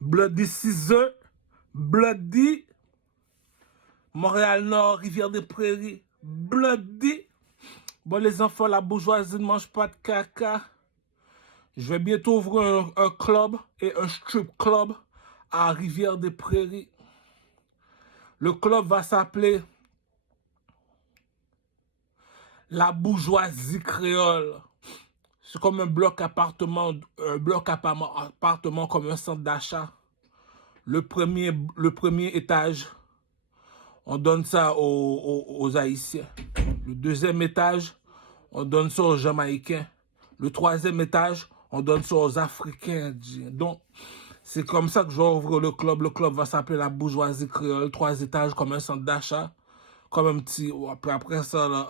Bloody 6 heures, Bloody, Montréal-Nord, Rivière-des-Prairies, Bloody. Bon, les enfants, la bourgeoisie ne mange pas de caca. Je vais bientôt ouvrir un club et un strip club à Rivière-des-Prairies. Le club va s'appeler la bourgeoisie créole. C'est comme un bloc appartement comme un centre d'achat. Le premier étage, on donne ça aux Haïtiens. Le deuxième étage, on donne ça aux Jamaïcains. Le troisième étage, on donne ça aux Africains. Donc, c'est comme ça que je vais ouvrir le club. Le club va s'appeler la bourgeoisie créole. 3 étages comme un centre d'achat. Comme un petit... Après ça, là,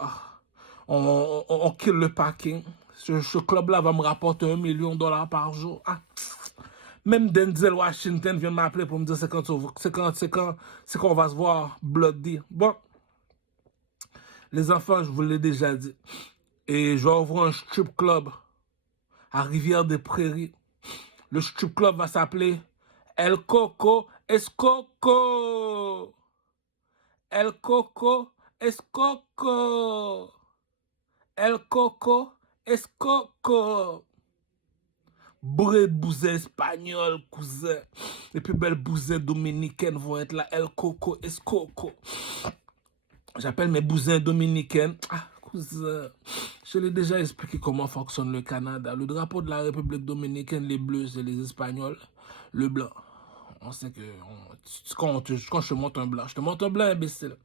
on kill le parking. Ce club-là va me rapporter $1 million par jour. Ah. Même Denzel Washington vient m'appeler pour me dire c'est quand on va se voir Bloody. Bon, les enfants, je vous l'ai déjà dit. Et je vais ouvrir un strip club à Rivière-des-Prairies. Le strip club va s'appeler El Coco Escoco. El Coco Escoco. El Coco Escoco. Bourré de bousins espagnols, cousin. Les plus belles bousins dominicaines vont être là. El Coco Escoco. J'appelle mes bousins dominicaines. Ah, cousin. Je l'ai déjà expliqué comment fonctionne le Canada. Le drapeau de la République dominicaine, les bleus, c'est les Espagnols. Le blanc. On sait que... quand je te montre un blanc, je te montre un blanc, imbécile.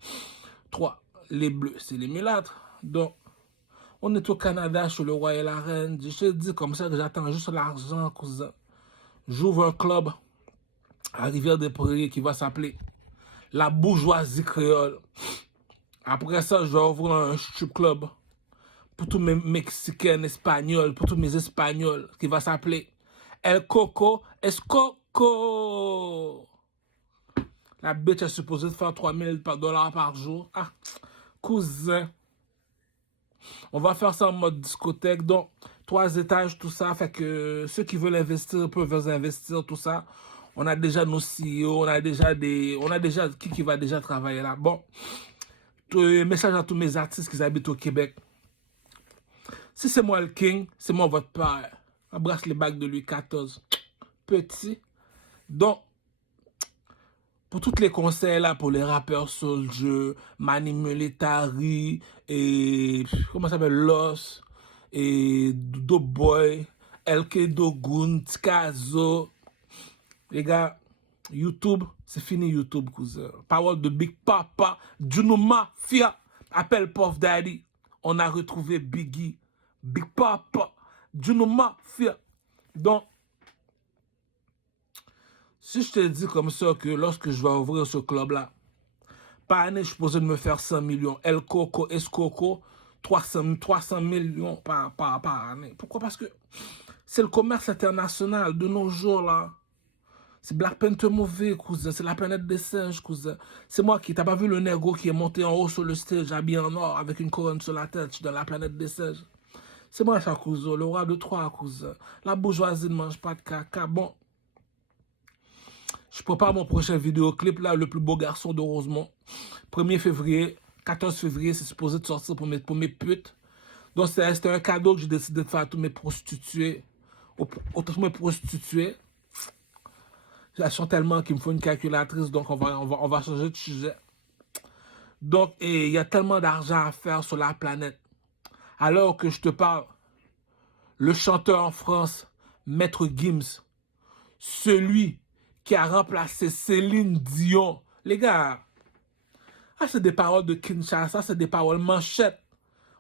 3. Les bleus, c'est les mulâtres. Donc, on est au Canada, chez le roi et la reine. Je te dis comme ça que j'attends juste l'argent, cousin. J'ouvre un club à Rivière-des-Prairies qui va s'appeler la bourgeoisie créole. Après ça, je vais ouvrir un strip club pour tous mes Mexicains, Espagnols, pour tous mes Espagnols, qui va s'appeler El Coco Escoco. La bitch est supposée de faire $3 000 par jour. Ah, cousin. On va faire ça en mode discothèque. Donc, 3 étages, tout ça. Fait que ceux qui veulent investir peuvent investir, tout ça. On a déjà nos CEO, on a déjà qui va déjà travailler là. Bon, message à tous mes artistes qui habitent au Québec. Si c'est moi le king, c'est moi votre père. Embrasse les bagues de Louis XIV. Petit. Donc, pour tous les conseils là, pour les rappeurs Soulja, Mani Militari, et comment ça s'appelle, Loss, et Dope Boy, LK Dogun, Tikazo. Les gars, YouTube, c'est fini YouTube, cousin. Parole de Big Papa, Juno Mafia, appelle Puff Daddy. On a retrouvé Biggie, Big Papa, Juno Mafia. Donc, si je te dis comme ça que lorsque je vais ouvrir ce club-là, par année, je suis supposé de me faire 100 millions. El Coco, Escoco, 300 millions par année. Pourquoi? Parce que c'est le commerce international de nos jours, là. C'est Black Panther mauvais, cousin. C'est la planète des singes, cousin. C'est moi qui... T'as pas vu le négro qui est monté en haut sur le stage, habillé en or, avec une couronne sur la tête. Je suis dans la planète des singes. C'est moi, ça, cousin. Le roi de Troie, cousin. La bourgeoisie ne mange pas de caca. Bon. Je prépare mon prochain vidéoclip, là, le plus beau garçon de Rosemont. 1er février, 14 février, c'est supposé de sortir pour mes putes. Donc, c'était un cadeau que j'ai décidé de faire à tous mes prostituées. Tous mes prostituées. Elles sont tellement qu'il me faut une calculatrice, donc on va changer de sujet. Donc, il y a tellement d'argent à faire sur la planète. Alors que je te parle, le chanteur en France, Maître Gims, celui qui a remplacé Céline Dion. Les gars, ah, c'est des paroles de Kinshasa, c'est des paroles manchettes.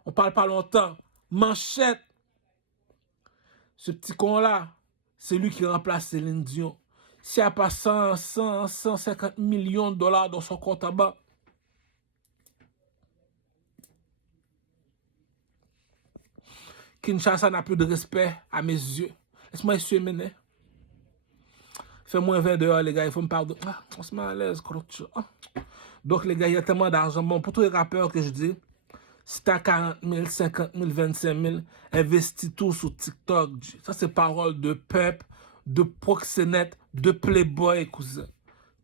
On parle pas longtemps. Manchette. Ce petit con-là, c'est lui qui remplace Céline Dion. S'il n'y a pas 150 millions de dollars dans son compte en bas, Kinshasa n'a plus de respect à mes yeux. Laisse-moi essuyer mes nez. Fait moins 20 dehors, les gars, il faut me pardonner. Ah, on se met à l'aise, ah. Donc, les gars, il y a tellement d'argent. Bon, pour tous les rappeurs que je dis, si t'as 40 000, 50 000, 25 000, investis tout sur TikTok. Ça, c'est parole de peuple, de proxénètes, de playboy, cousin.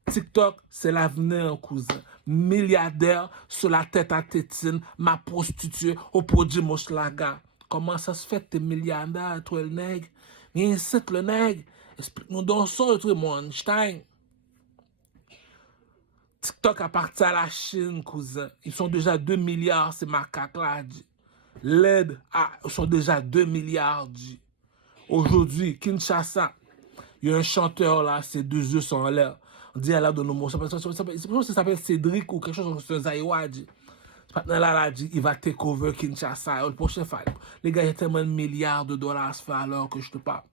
TikTok, c'est l'avenir, cousin. Milliardaire sur la tête à tétine, ma prostituée au produit Moslaga. Comment ça se fait que t'es milliardaire, toi, le nègre? Viens ici, le nègre. Explique-nous donc ça, toi, mon Einstein. TikTok appartient à la Chine, cousin. Ils sont déjà 2 milliards, ces macaques-là, dit. L'aide sont déjà 2 milliards, dit. Aujourd'hui, Kinshasa, il y a un chanteur là, ses deux yeux sont en l'air. On dit, elle a donné mot. Ça s'appelle Cédric ou quelque chose comme ça. Maintenant là, dit, il va take over Kinshasa. Le prochain fight. Les gars, il y a tellement de milliards de dollars à se faire alors que je te parle.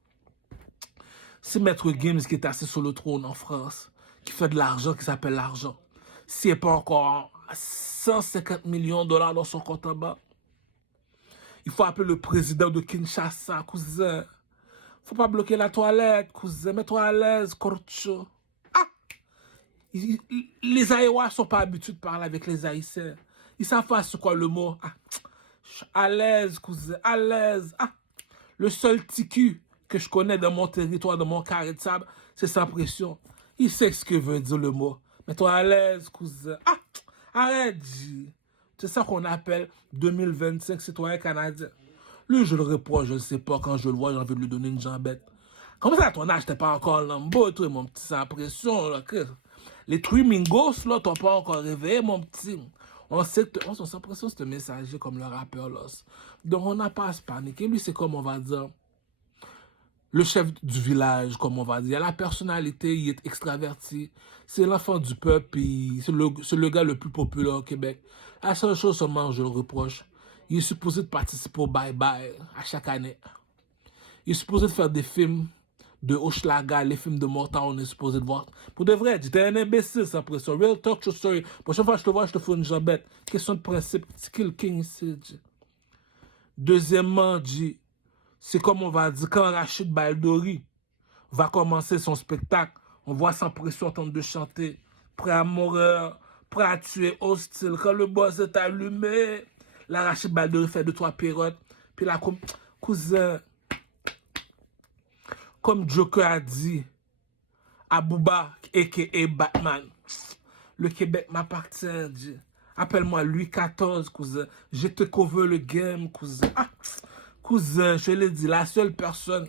C'est Maître Gims qui est assis sur le trône en France, qui fait de l'argent, qui s'appelle l'argent. S'il n'est pas encore 150 millions de dollars dans son compte en bas, il faut appeler le président de Kinshasa, cousin. Faut pas bloquer la toilette, cousin. Mets-toi à l'aise, Korcho. Ah! Les Haïtiens sont pas habitués de parler avec les Haïtiens. Ils savent pas c'est quoi le mot. Ah! À l'aise, cousin. À l'aise. Ah! Le seul ticu que je connais dans mon territoire, dans mon carré de sable, c'est Sans Pression. Il sait ce que veut dire le mot. Mets-toi à l'aise, cousin. Ah! Arrête, G. C'est ça qu'on appelle 2025 citoyen canadien. Lui, je le reproche, je ne sais pas, quand je le vois, j'ai envie de lui donner une jambette. Comment ça, à ton âge, t'es pas encore lambeau, toi, mon petit, sans pression, là, que... Les Trimingos, là, t'as pas encore réveillé, mon petit. On sait que, on sans pression, c'est un messager comme le rappeur, là. Donc, on n'a pas à se paniquer. Lui, c'est comme on va dire, le chef du village, comme on va dire. La personnalité, il est extraverti. C'est l'enfant du peuple, c'est le gars le plus populaire au Québec. La seule chose seulement, je le reproche, il est supposé de participer au bye-bye à chaque année. Il est supposé de faire des films de Hochelaga, les films de Motown, on est supposé de voir. Pour de vrai, tu es un imbécile, sans pression. Real talk, true story. Prochaine fois que je te vois, je te fais une jambette. Question de principe. Skill King ici, G. Deuxièmement, G, c'est comme on va dire, quand Rachid Baldori va commencer son spectacle, on voit Sans Pression en train de chanter, prêt à mourir, prêt à tuer, hostile. Quand le boss est allumé, la Rachid Baldori fait 2-3 pirouettes, puis là, cousin, comme Joker a dit, Abouba, a.k.a. Batman, le Québec m'appartient, Dieu. Appelle-moi Louis XIV, cousin. Je te cover le game, cousin. Ah, cousin, je l'ai dit, la seule personne,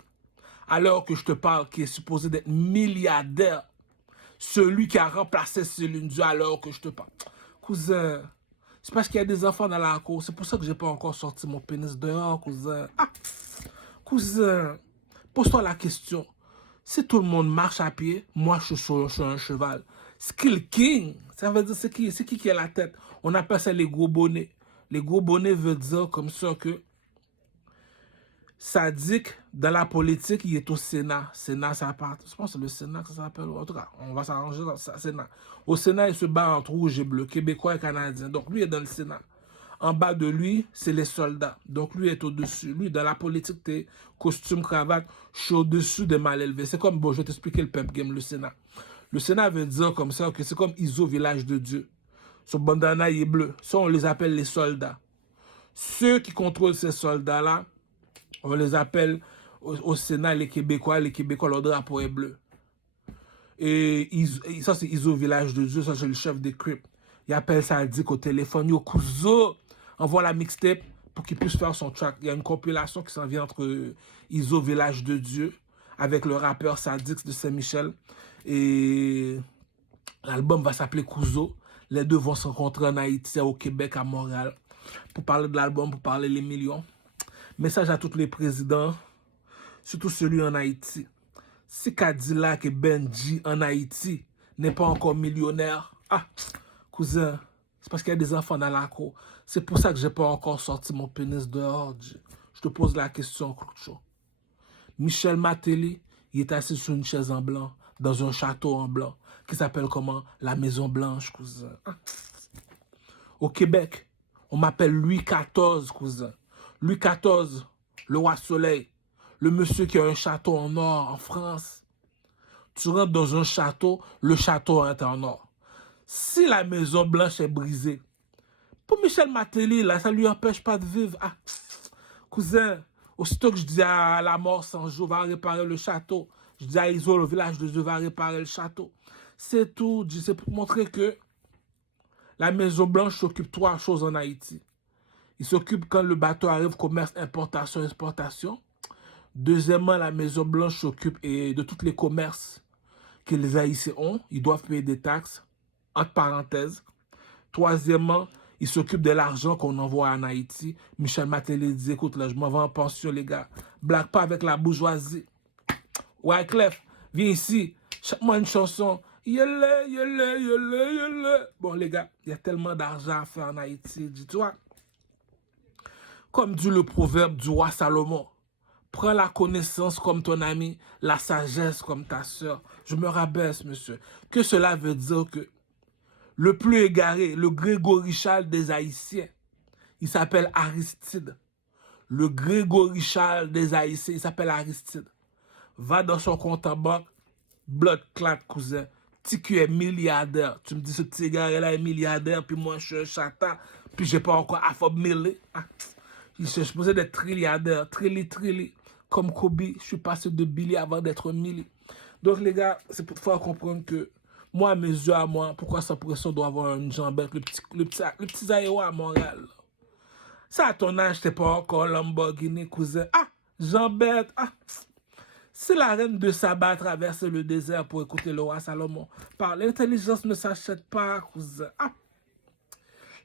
à l'heure que je te parle, qui est supposé d'être milliardaire, celui qui a remplacé Céline Dion à l'heure que je te parle. Cousin, c'est parce qu'il y a des enfants dans la cour. C'est pour ça que j'ai pas encore sorti mon pénis dehors, cousin. Ah, cousin, pose-toi la question. Si tout le monde marche à pied, moi je suis sur un cheval. Skill King, ça veut dire c'est qui a la tête. On appelle ça les gros bonnets. Les gros bonnets veut dire comme ça que Sadiq, dans la politique, il est au Sénat. Sénat, ça part. Je pense que c'est le Sénat que ça s'appelle. En tout cas, on va s'arranger dans le Sénat. Au Sénat, il se bat entre rouge et bleu, québécois et canadien. Donc lui est dans le Sénat. En bas de lui, c'est les soldats. Donc lui est au-dessus. Lui, dans la politique, t'es costume, cravate, je suis au-dessus des mal élevés. C'est comme, bon, je vais t'expliquer le pep game, le Sénat. Le Sénat veut dire comme ça que c'est comme ISO, village de Dieu. Son bandana, il est bleu. Ça, on les appelle les soldats. Ceux qui contrôlent ces soldats-là, on les appelle au Sénat les Québécois. Les Québécois, leur drapeau est bleu. Et ça, c'est ISO, village de Dieu. Ça, c'est le chef des Crips. Il appelle ça Dick au téléphone. Yo, Kuzo, envoie la mixtape pour qu'il puisse faire son track. Il y a une compilation qui s'en vient entre ISO, village de Dieu, avec le rappeur Sadix de Saint-Michel. Et l'album va s'appeler Kuzo. Les deux vont se rencontrer en Haïti, au Québec, à Montréal, pour parler de l'album, pour parler les millions. Message à tous les présidents, surtout celui en Haïti. Si Cadillac et Benji en Haïti n'est pas encore millionnaire, ah, cousin, c'est parce qu'il y a des enfants dans la cour. C'est pour ça que j'ai pas encore sorti mon pénis dehors. Je te pose la question, Cloucho. Michel Matéli, il est assis sur une chaise en blanc, dans un château en blanc, qui s'appelle comment? La Maison Blanche, cousin. Ah. Au Québec, on m'appelle Louis XIV, cousin. Louis XIV, le roi soleil, le monsieur qui a un château en or en France. Tu rentres dans un château, le château est en or. Si la Maison Blanche est brisée, pour Michel Matéli, là, ça ne lui empêche pas de vivre. Ah, cousin, aussitôt que je dis à la mort sans jour, va réparer le château, Je dis à Iso, le village de Dieu va réparer le château. C'est tout. C'est pour montrer que la Maison Blanche s'occupe de trois choses en Haïti. Il s'occupe quand le bateau arrive, commerce, importation, exportation. Deuxièmement, la Maison Blanche s'occupe de tous les commerces que les Haïtiens ont. Ils doivent payer des taxes, entre parenthèses. Troisièmement, il s'occupe de l'argent qu'on envoie en Haïti. Michel Matéli dit, écoute, là, je m'en vais en pension, les gars. Blague pas avec la bourgeoisie. Wyclef, viens ici. Chante-moi une chanson. Yele, yele, yele, yele. Bon, les gars, il y a tellement d'argent à faire en Haïti. Dis-toi, comme dit le proverbe du roi Salomon, prends la connaissance comme ton ami, la sagesse comme ta sœur. Je me rabaisse, monsieur. Que cela veut dire que le plus égaré, le Grégory Charles des Haïtiens, il s'appelle Aristide. Le Grégory Charles des Haïtiens, il s'appelle Aristide. Va dans son compte en banque, blood clat, cousin. Tu es milliardaire. Tu me dis, ce petit gars-là est milliardaire, puis moi, je suis un chata, puis j'ai pas encore affaire mêlé. Je suis supposé d'être trilliardaire, trilli. Comme Kobe, je suis passé de Billy avant d'être Milli. Donc, les gars, c'est pour faire comprendre que moi, à mes yeux, à moi, pourquoi sa pression doit avoir une jambette, le petit Zaïwa à Montréal. Ça, à ton âge, t'es pas encore Lamborghini, cousin. Ah, jambette, ah. Si la reine de Saba traverse le désert pour écouter le roi Salomon, par l'intelligence ne s'achète pas, cousin. Ah.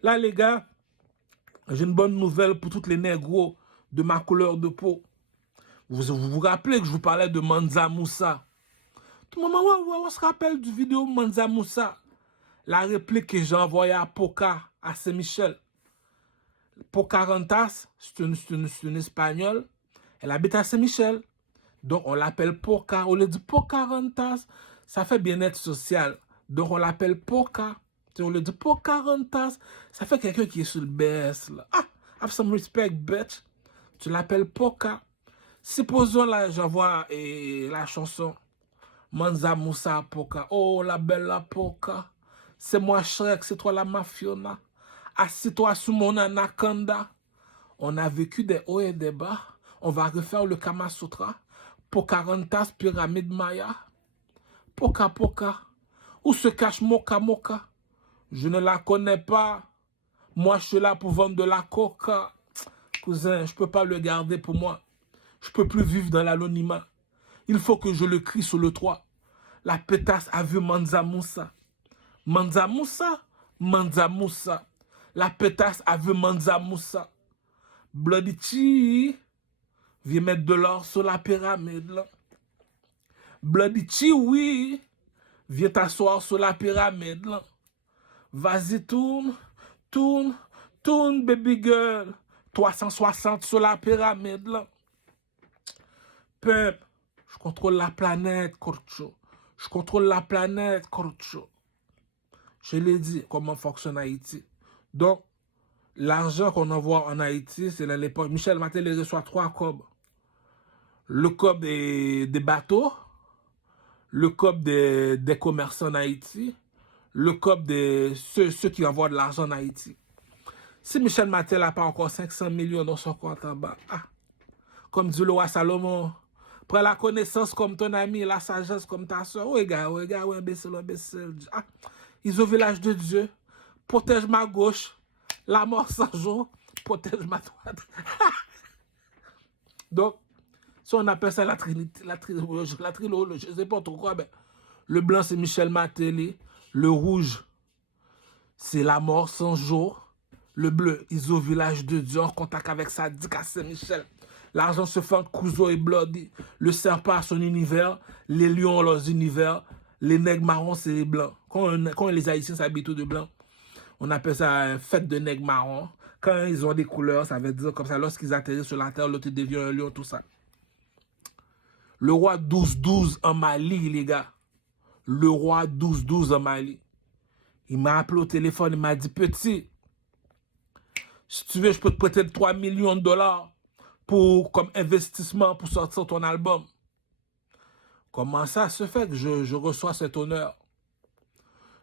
Là, les gars, j'ai une bonne nouvelle pour tous les négros de ma couleur de peau. Vous rappelez que je vous parlais de Mansa Moussa. Tout le monde, on se rappelle du vidéo Mansa Moussa. La réplique que j'ai envoyée à Poca, à Saint-Michel. Pocahontas, c'est une espagnole. Elle habite à Saint-Michel. Donc, on l'appelle Poca. On lui dit Pocahontas. Ça fait bien-être social. Donc, on l'appelle Poca. On lui dit Pocahontas. Ça fait quelqu'un qui est sur le BS. Là. Ah, have some respect, bitch. Tu l'appelles Poca. Supposons là, j'envoie la chanson Mansa Moussa Poca. Oh, la belle la Poca. C'est moi Shrek, c'est toi la Mafiona. Assis-toi sous mon anaconda. On a vécu des hauts et des bas. On va refaire le Kama Sutra. Pocahontas, pyramide Maya. Poca Poca. Où se cache Moka Moka? Je ne la connais pas. Moi, je suis là pour vendre de la coca. Cousin, je ne peux pas le garder pour moi. Je ne peux plus vivre dans l'anonymat. Il faut que je le crie sur le toit. La pétasse a vu Mansa Moussa. Mansa Moussa? Mansa Moussa. La pétasse a vu Mansa Moussa. Bloody Chi, viens mettre de l'or sur la pyramide. Là. Bloody Chi, oui, viens t'asseoir sur la pyramide. Là. Vas-y, tourne, tourne, tourne, baby girl. 360 sur la pyramide. Là. Peuple, je contrôle la planète, Korcho. Je contrôle la planète, Korcho. Je l'ai dit, comment fonctionne Haïti. Donc, l'argent qu'on envoie en Haïti, c'est à l'époque. Michel Matéli reçoit 3 cobs. Le cob des bateaux, le cob des commerçants en Haïti, le cob de ceux qui envoient de l'argent en Haïti. Si Michel Matéli n'a pas encore 500 millions dans son compte en bas, ah, comme dit le roi Salomon, prends la connaissance comme ton ami, la sagesse comme ta soeur. Oui, gars, ouais, imbécile. Ah, ils ont village de Dieu. Protège ma gauche. La mort sans jour. Protège ma droite. Donc, si on appelle ça la trilogie, je ne sais pas trop quoi, ben, le blanc, c'est Michel Matéli. Le rouge, c'est la mort sans jour. Le bleu, ils ont village de Dieu en contact avec Sadiq à Saint-Michel. L'argent se fait entre Couso et Bloody. Le serpent a son univers. Les lions ont leurs univers. Les nègres marrons, c'est les blancs. Quand les Haïtiens s'habillent tout de blanc, on appelle ça une fête de nègres marrons. Quand ils ont des couleurs, ça veut dire comme ça, lorsqu'ils atterrissent sur la terre, l'autre devient un lion, tout ça. Le roi 12-12 en Mali, les gars. Le roi 12-12 en Mali. Il m'a appelé au téléphone, il m'a dit, petit, si tu veux, je peux te prêter 3 millions de dollars comme investissement pour sortir ton album. Comment ça se fait que je reçois cet honneur?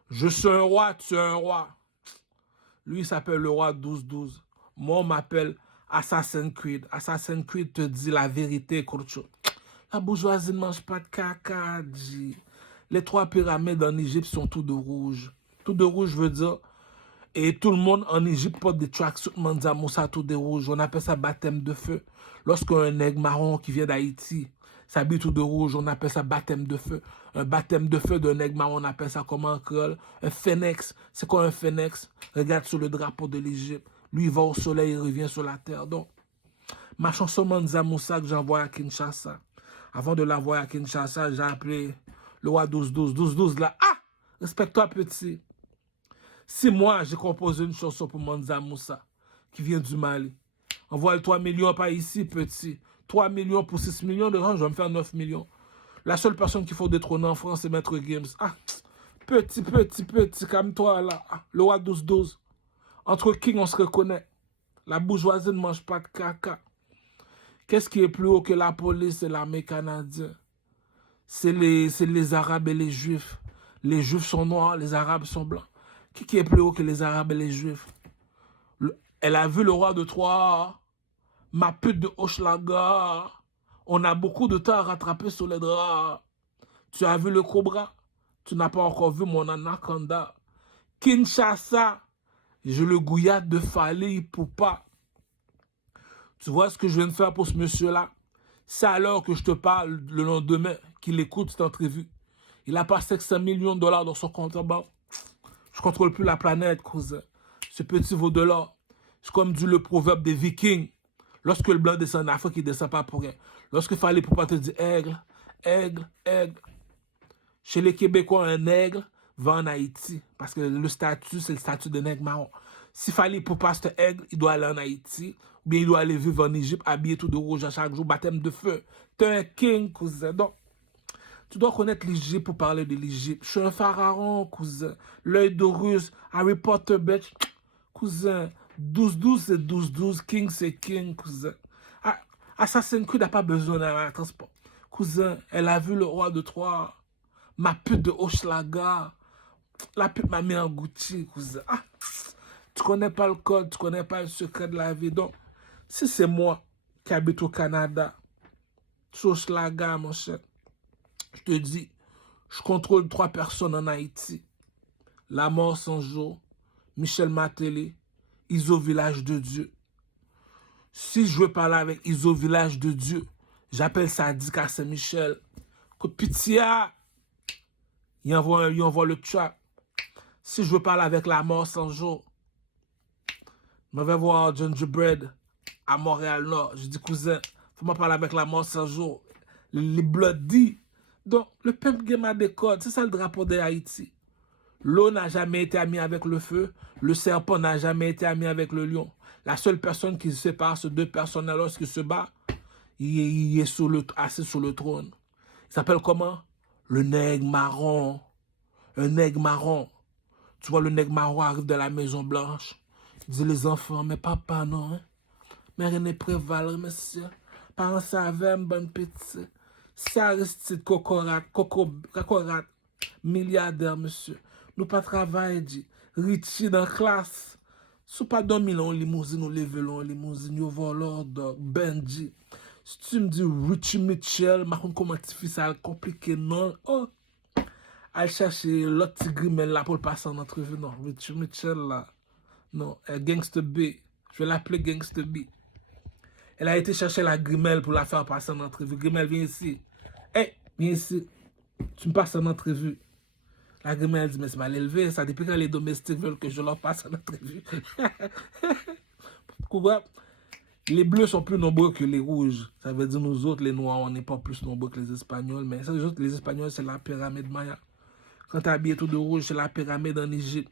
Je suis un roi, tu es un roi. Lui, il s'appelle le roi 12-12. Moi, on m'appelle Assassin's Creed. Assassin's Creed te dit la vérité, Kurcho. La bourgeoisie ne mange pas de caca, dit. Les 3 pyramides en Égypte sont tout de rouge. Tout de rouge veut dire, et tout le monde en Égypte porte des tracksuits Mansa Moussa tout de rouge. On appelle ça baptême de feu. Lorsqu'un nègre marron qui vient d'Haïti s'habille tout de rouge, on appelle ça baptême de feu. Un baptême de feu d'un nègre marron, on appelle ça comment en créole? Un phénix. C'est quoi un phénix? Regarde sur le drapeau de l'Égypte. Lui, il va au soleil, il revient sur la terre. Donc, ma chanson Mansa Moussa que j'envoie à Kinshasa. Avant de l'envoyer à Kinshasa, j'ai appelé le roi 12-12. 12-12 là. Ah! Respecte-toi, petit. Si moi, j'ai composé une chanson pour Mansa Moussa, qui vient du Mali, envoie le 3 millions par ici, petit. 3 millions pour 6 millions de gens, je vais me faire 9 millions. La seule personne qu'il faut détrôner en France, c'est Maître Games. Ah, petit, calme-toi là. Ah, le roi 12-12. Entre King, on se reconnaît. La bourgeoisie ne mange pas de caca. Qu'est-ce qui est plus haut que la police et l'armée canadienne? C'est les Arabes et les Juifs. Les Juifs sont noirs, les Arabes sont blancs. Qui est plus haut que les Arabes et les Juifs? Elle a vu le roi de Troie, ma pute de Hochelaga. On a beaucoup de temps à rattraper sur les draps. Tu as vu le cobra? Tu n'as pas encore vu mon anaconda. Kinshasa, je le gouillade de Fali Poupa. Tu vois ce que je viens de faire pour ce monsieur-là? C'est alors que je te parle le lendemain qu'il écoute cette entrevue. Il a pas 500 millions de dollars dans son compte en banque. Je contrôle plus la planète, cousin. Ce petit vaut de l'or. C'est comme dit le proverbe des Vikings. Lorsque le blanc descend en Afrique, il ne descend pas pour rien. Lorsqu'il fallait pour pas te dire aigle, aigle, aigle. Chez les Québécois, un aigle va en Haïti. Parce que le statut, c'est le statut de nègre marron. S'il fallait pour pas cet aigle, il doit aller en Haïti. Ou bien il doit aller vivre en Égypte, habillé tout de rouge à chaque jour, baptême de feu. T'es un king, cousin. Donc, tu dois connaître l'Égypte pour parler de l'Égypte. Je suis un pharaon, cousin. L'œil d'Horus, Harry Potter, bitch. Cousin. 12-12, c'est 12-12. King, c'est king, cousin. Ah, Assassin's Creed n'a pas besoin d'un transport. Cousin, elle a vu le roi de Troie. Ma pute de Hochelaga. La pute m'a mis en Gucci, cousin. Ah, tu connais pas le code, tu connais pas le secret de la vie. Donc, si c'est moi qui habite au Canada, sur Hochelaga, mon cher, je te dis, je contrôle 3 personnes en Haïti. La mort sans jour, Michel Martelly, Iso Village de Dieu. Si je veux parler avec Iso Village de Dieu, j'appelle Sadik à Saint-Michel. Coup de pitié, il envoie le trap. Si je veux parler avec la mort sans jour, je vais voir Gingerbread à Montréal-Nord. Je dis, cousin, faut-moi parler avec la mort sans jour. Les bloody. Donc, le peuple game a des codes. C'est ça le drapeau de Haïti. L'eau n'a jamais été amie avec le feu. Le serpent n'a jamais été ami avec le lion. La seule personne qui se sépare ces 2 personnes lorsqu'ils se battent, il est assis sur le trône. Il s'appelle comment? Le nègre marron. Un nègre marron. Tu vois, le nègre marron arrive de la Maison Blanche. Il dit les enfants, mais papa non. Hein? Mais René Préval, monsieur. Parents savaient, bonne petite. C'est Aristide Cocorat, milliardaire, monsieur. Nous pas travailler, dit. Richie dans la classe. Si pas dormir en limousine, nous lever en limousine, nous volons Benji. Si tu me dis Richie Mitchell, ma comment tu fais ça compliqué, non? Oh! Elle chercher l'autre petit grimel là pour le passer en entrevue. Non, Richie Mitchell là. Non, Gangsta B. Je vais l'appeler Gangsta B. Elle a été chercher la grimelle pour la faire passer en entrevue. Grimelle, viens ici. Hey, viens ici. Tu me passes en entrevue. La grimelle dit, mais c'est mal élevé. Ça depuis quand les domestiques veulent que je leur passe en entrevue. Pourquoi? Les bleus sont plus nombreux que les rouges. Ça veut dire nous autres, les noirs, on n'est pas plus nombreux que les espagnols. Mais ça, les espagnols, c'est la pyramide Maya. Quand tu es habillé tout de rouge, c'est la pyramide en Égypte.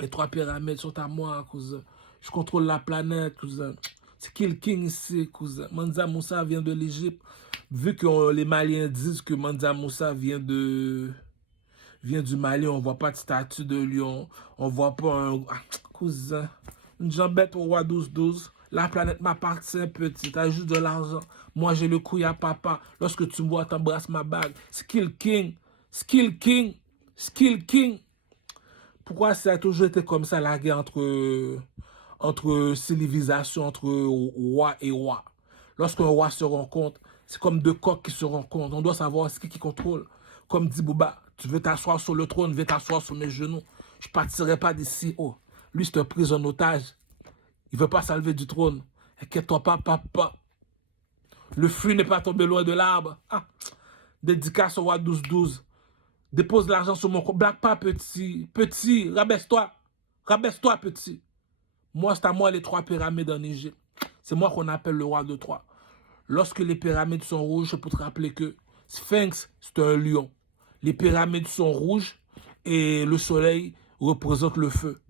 Les 3 pyramides sont à moi, cousin. Je contrôle la planète, cousin. C'est qui le king ici, cousin? Mansa Moussa vient de l'Égypte. Vu que les Maliens disent que Mansa Moussa vient du Mali, on voit pas de statue de lion. On voit pas un... Ah, cousin. Une jambette au roi 12-12. La planète m'appartient, petit. T'as juste de l'argent. Moi, j'ai le couille à papa. Lorsque tu me vois, t'embrasses ma bague. Skill King. Skill King. Skill King. Pourquoi ça a toujours été comme ça, la guerre entre civilisations, entre roi et roi? Lorsqu'un roi se rencontre, C'est comme deux coqs qui se rencontrent. On doit savoir ce qui contrôle. Comme dit Bouba, tu veux t'asseoir sur le trône, viens t'asseoir sur mes genoux. Je ne partirai pas d'ici. Oh. Lui, c'est un pris en otage. Il ne veut pas s'enlever du trône. Inquiète-toi pas, papa. Le fruit n'est pas tombé loin de l'arbre. Ah. Dédicace au roi 12-12. Dépose l'argent sur mon compte. Blague pas, petit. Petit, rabaisse-toi. Rabaisse-toi, petit. Moi, c'est à moi les 3 pyramides en Égypte. C'est moi qu'on appelle le roi de Troie. Lorsque les pyramides sont rouges, c'est pour te rappeler que Sphinx, c'est un lion. Les pyramides sont rouges et le soleil représente le feu.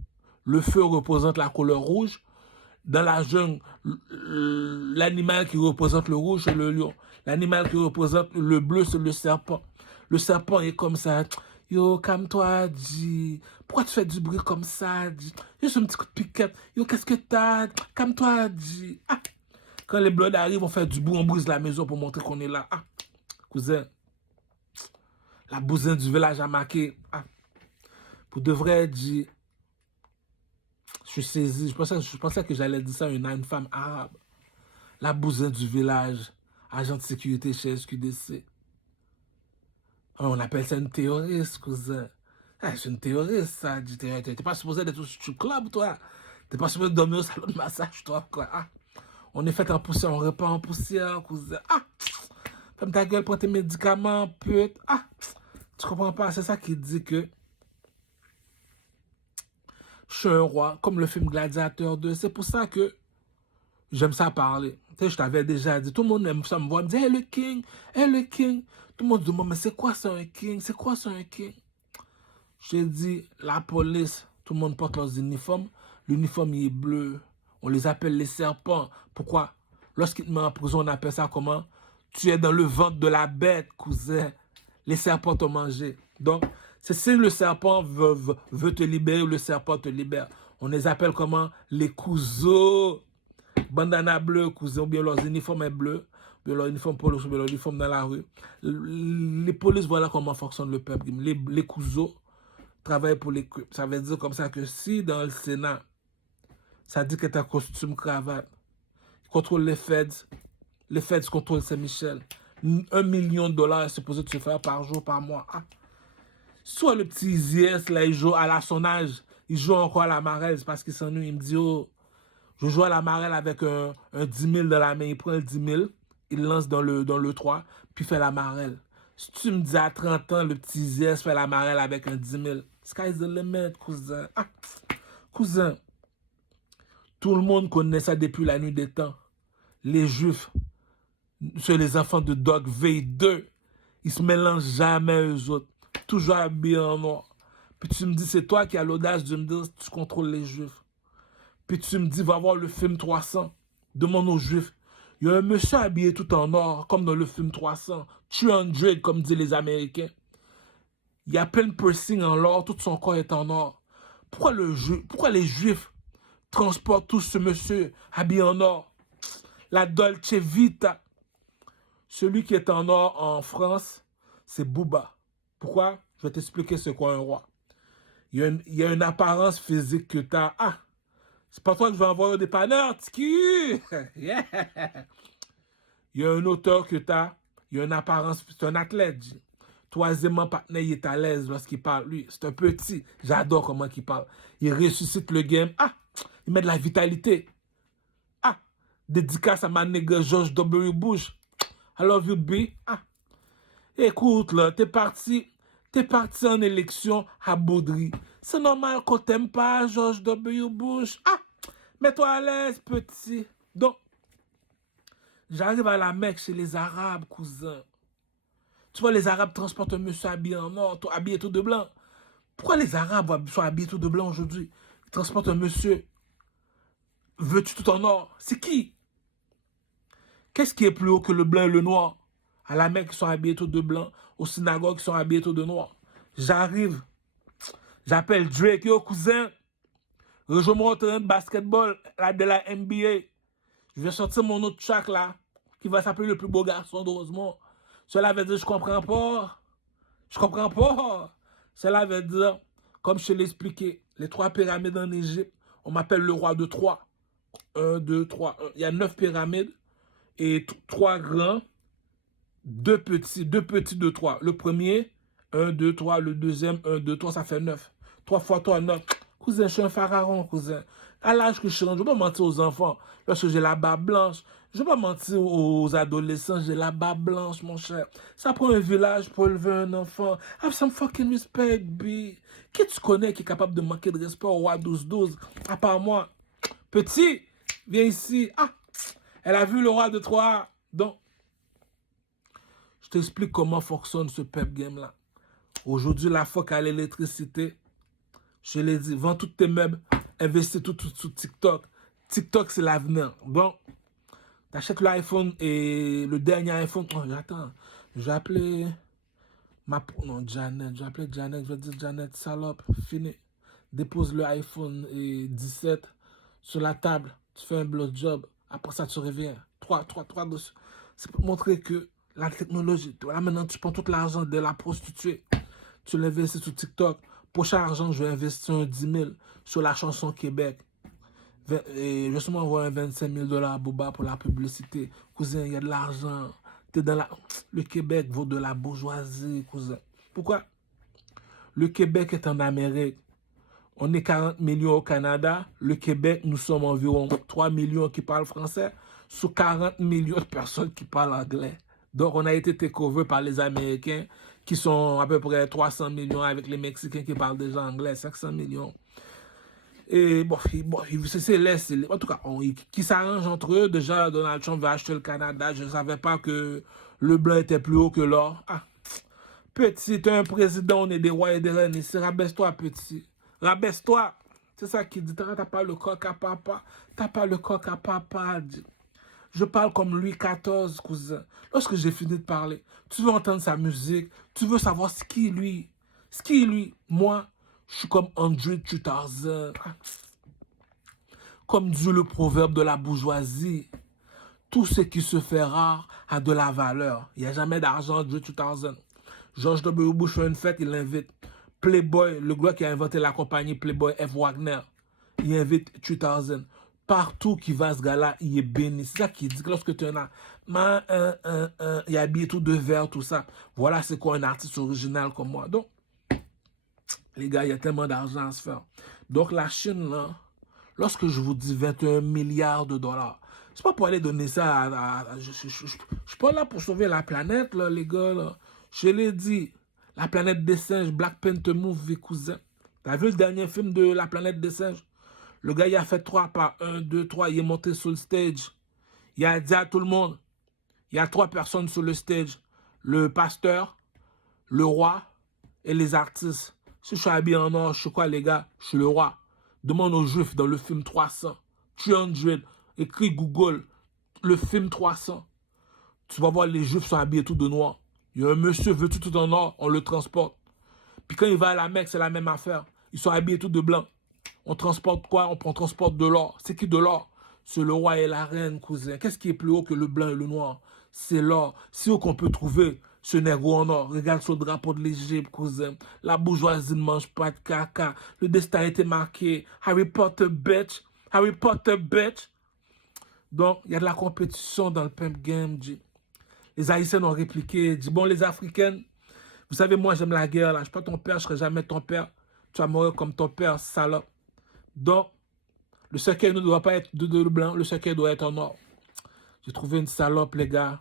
Le feu représente la couleur rouge. Dans la jungle, l'animal qui représente le rouge, c'est le lion. L'animal qui représente le bleu, c'est le serpent. Le serpent est comme ça. Yo, calme-toi, dis. Pourquoi tu fais du bruit comme ça, dis? Juste un petit coup de piquette. Yo, qu'est-ce que t'as? Calme-toi, dis. Ah. Quand les bloods arrivent, on fait du bruit, on brise la maison pour montrer qu'on est là. Ah. Cousin. La bousin du village a marqué. Ah. Pour de vrai, dis. Je suis saisi. Je pensais que j'allais dire ça à une femme arabe. La bousin du village, agent de sécurité chez SQDC. On appelle ça une terroriste, cousin. Ah, c'est une terroriste, ça. T'es pas supposé d'être au strip club, toi. T'es pas supposé dormir au salon de massage, toi, quoi. Ah. On est fait en poussière, on repart en poussière, cousin. Ah. Ferme ta gueule, prends tes médicaments, pute. Ah. Tu comprends pas? C'est ça qui dit que je suis un roi, comme le film Gladiateur 2. C'est pour ça que j'aime ça parler. Tu sais, je t'avais déjà dit, tout le monde aime ça me voir, me dit, hey, le king, hey, le king. Tout le monde demande, mais c'est quoi ça un king? C'est quoi ça un king? Je t'ai dit, la police, tout le monde porte leurs uniformes. L'uniforme, il est bleu. On les appelle les serpents. Pourquoi? Lorsqu'ils te mettent en prison, on appelle ça comment? Tu es dans le ventre de la bête, cousin. Les serpents t'ont mangé. Donc, c'est si le serpent veut te libérer ou le serpent te libère. On les appelle comment? Les couseaux. Bandana bleu, cousin, ou bien leurs uniformes est bleu, ou bien leur uniforme police, ou bien leur uniforme dans la rue. Les polices, voilà comment fonctionne le peuple. Les couseaux travaillent pour les Crips. Ça veut dire comme ça que si dans le Sénat, ça dit que tu as costume, cravate, ils contrôlent les feds contrôlent Saint-Michel. 1 million de dollars est supposé se faire par jour, par mois. Ah. Soit le petit Izies, là, il joue à son âge, il joue encore à la marelle, c'est parce qu'il s'ennuie, il me dit, oh, je joue à la marelle avec un 10 000 dans la main. Il prend le 10 000, il lance dans le 3, puis il fait la marelle. Si tu me dis à 30 ans, le petit Zies fait la marelle avec un 10 000, sky's the limit, cousin. Ah, cousin, tout le monde connaît ça depuis la nuit des temps. Les Juifs, c'est les enfants de Dog V2. Ils se mélangent jamais eux autres. Toujours habillés en noir. Puis tu me dis, c'est toi qui as l'audace de me dire tu contrôles les Juifs. Puis tu me dis, va voir le film 300. Demande aux Juifs. Il y a un monsieur habillé tout en or, comme dans le film 300. 300, comme disent les Américains. Il y a plein de piercings en or, tout son corps est en or. Pourquoi les Juifs transportent tous ce monsieur habillé en or? La Dolce Vita. Celui qui est en or en France, c'est Booba. Pourquoi? Je vais t'expliquer ce qu'est un roi. Il y a une apparence physique que tu as. Ah! C'est pas toi que je vais envoyer au dépanneur, Tiki! Yeah! Il y a un auteur que tu as, il y a une apparence, c'est un athlète. Troisièmement, partenaire, il est à l'aise lorsqu'il parle. Lui, c'est un petit. J'adore comment il parle. Il ressuscite le game. Ah! Il met de la vitalité. Ah! Dédicace à ma nègre George W. Bush. I love you, B. Ah! Écoute, là, t'es parti en élection à Baudry. C'est normal qu'on t'aime pas, George W. Bush. Ah! Mets-toi à l'aise, petit. Donc, j'arrive à la Mecque chez les Arabes, cousin. Tu vois, les Arabes transportent un monsieur habillé en or, habillé tout de blanc. Pourquoi les Arabes sont habillés tout de blanc aujourd'hui? Ils transportent un monsieur vêtu tout en or. C'est qui? Qu'est-ce qui est plus haut que le blanc et le noir? À la Mecque, ils sont habillés tout de blanc. Aux synagogues, ils sont habillés tout de noir. J'arrive. J'appelle Drake. Yo, cousin. Rejoins-moi au terrain de basketball de la NBA. Je vais sortir mon autre track là, qui va s'appeler le plus beau garçon de Rosemont. Cela veut dire, je comprends pas. Je comprends pas. Cela veut dire, comme je te l'ai expliqué, les 3 pyramides en Égypte, on m'appelle le roi de Troie. 1, 2, 3. Il y a 9 pyramides et 3 grands deux petits de 3. Le premier, 1, 2, 3. Le deuxième, 1, 2, 3, ça fait 9. 3 fois 3, 9. Cousin, je suis un pharaon, cousin. À l'âge que je suis rendu, je ne vais pas mentir aux enfants. Lorsque j'ai la barbe blanche, je ne vais pas mentir aux adolescents, j'ai la barbe blanche, mon cher. Ça prend un village pour élever un enfant. Have some fucking respect, B. Qui tu connais qui est capable de manquer de respect au roi 12-12, à part moi? Petit, viens ici. Ah, elle a vu le roi de Troie. Donc, je t'explique comment fonctionne ce pep game-là. Aujourd'hui, la fuck à l'électricité. Je l'ai dit, vends tous tes meubles, investis tout sur TikTok. TikTok, c'est l'avenir. Bon, t'achètes l'iPhone et le dernier iPhone. Oh, attends, je vais appeler non, Janet. Je vais appeler Janet. Je vais dire Janet, salope, fini. Dépose le iPhone 17 sur la table. Tu fais un blowjob. Après ça, tu reviens. 3 dessus. C'est pour montrer que la technologie, voilà, maintenant, tu prends tout l'argent de la prostituée. Tu l'investis sur TikTok. Prochain argent, je vais investir un 10 000 sur la chanson Québec. Et je vais sûrement avoir un 25 000 à Boba pour la publicité. Cousin, il y a de l'argent. Le Québec vaut de la bourgeoisie, cousin. Pourquoi? Le Québec est en Amérique. On est 40 millions au Canada. Le Québec, nous sommes environ 3 millions qui parlent français sur 40 millions de personnes qui parlent anglais. Donc, on a été takeover par les Américains qui sont à peu près 300 millions avec les Mexicains qui parlent déjà anglais, 500 millions. Et bon, c'est laisse. En tout cas, qui s'arrangent entre eux. Déjà, Donald Trump va acheter le Canada. Je ne savais pas que le blanc était plus haut que l'or. Ah, petit, t'es un président, on est des rois et des reines ici. Rabaisse-toi, petit. Rabaisse-toi. C'est ça qu'il dit. T'as pas le coq à papa. T'as pas le coq à papa. Je parle comme Louis XIV, cousin. Lorsque j'ai fini de parler, tu veux entendre sa musique. Tu veux savoir ce qui est lui. Ce qui est lui. Moi, je suis comme André 2000. Comme dit le proverbe de la bourgeoisie. Tout ce qui se fait rare a de la valeur. Il n'y a jamais d'argent André 2000. George W. Bush fait une fête, il l'invite. Playboy, le gars qui a inventé la compagnie Playboy, F. Wagner, il invite 2000. Partout qui va ce gars-là, il est béni. C'est ça qu'il dit que lorsque tu es là, il a habillé tout de vert, tout ça. Voilà c'est quoi un artiste original comme moi. Donc, les gars, il y a tellement d'argent à se faire. Donc, la Chine, là, lorsque je vous dis 21 milliards de dollars, c'est pas pour aller donner ça je suis pas là pour sauver la planète, là, les gars, là. Je l'ai dit, la planète des singes, Black Panther Movie, cousin. T'as vu le dernier film de la planète des singes? Le gars, il a fait 3 pas. 1, 2, 3, il est monté sur le stage. Il a dit à tout le monde, il y a 3 personnes sur le stage. Le pasteur, le roi et les artistes. Si je suis habillé en or, je suis quoi, les gars? Je suis le roi. Demande aux Juifs dans le film 300. 300. Écris Google, le film 300. Tu vas voir, les Juifs sont habillés tout de noir. Il y a un monsieur veut tout en or, on le transporte. Puis quand il va à la Mecque, c'est la même affaire. Ils sont habillés tout de blanc. On transporte quoi? On transporte de l'or. C'est qui de l'or? C'est le roi et la reine, cousin. Qu'est-ce qui est plus haut que le blanc et le noir? C'est l'or. C'est où qu'on peut trouver ce négro en or. Regarde sur le drapeau de l'Égypte, cousin. La bourgeoisie ne mange pas de caca. Le destin a été marqué. Harry Potter, bitch. Harry Potter, bitch. Donc, il y a de la compétition dans le pimp game, G. Les Haïtiens ont répliqué. Dit, bon, les Africaines, vous savez, moi, j'aime la guerre, là. Je suis pas ton père, je serai jamais ton père. Tu vas mourir comme ton père, salope. Donc, le cercueil ne doit pas être de blanc, le cercueil doit être en or. J'ai trouvé une salope, les gars.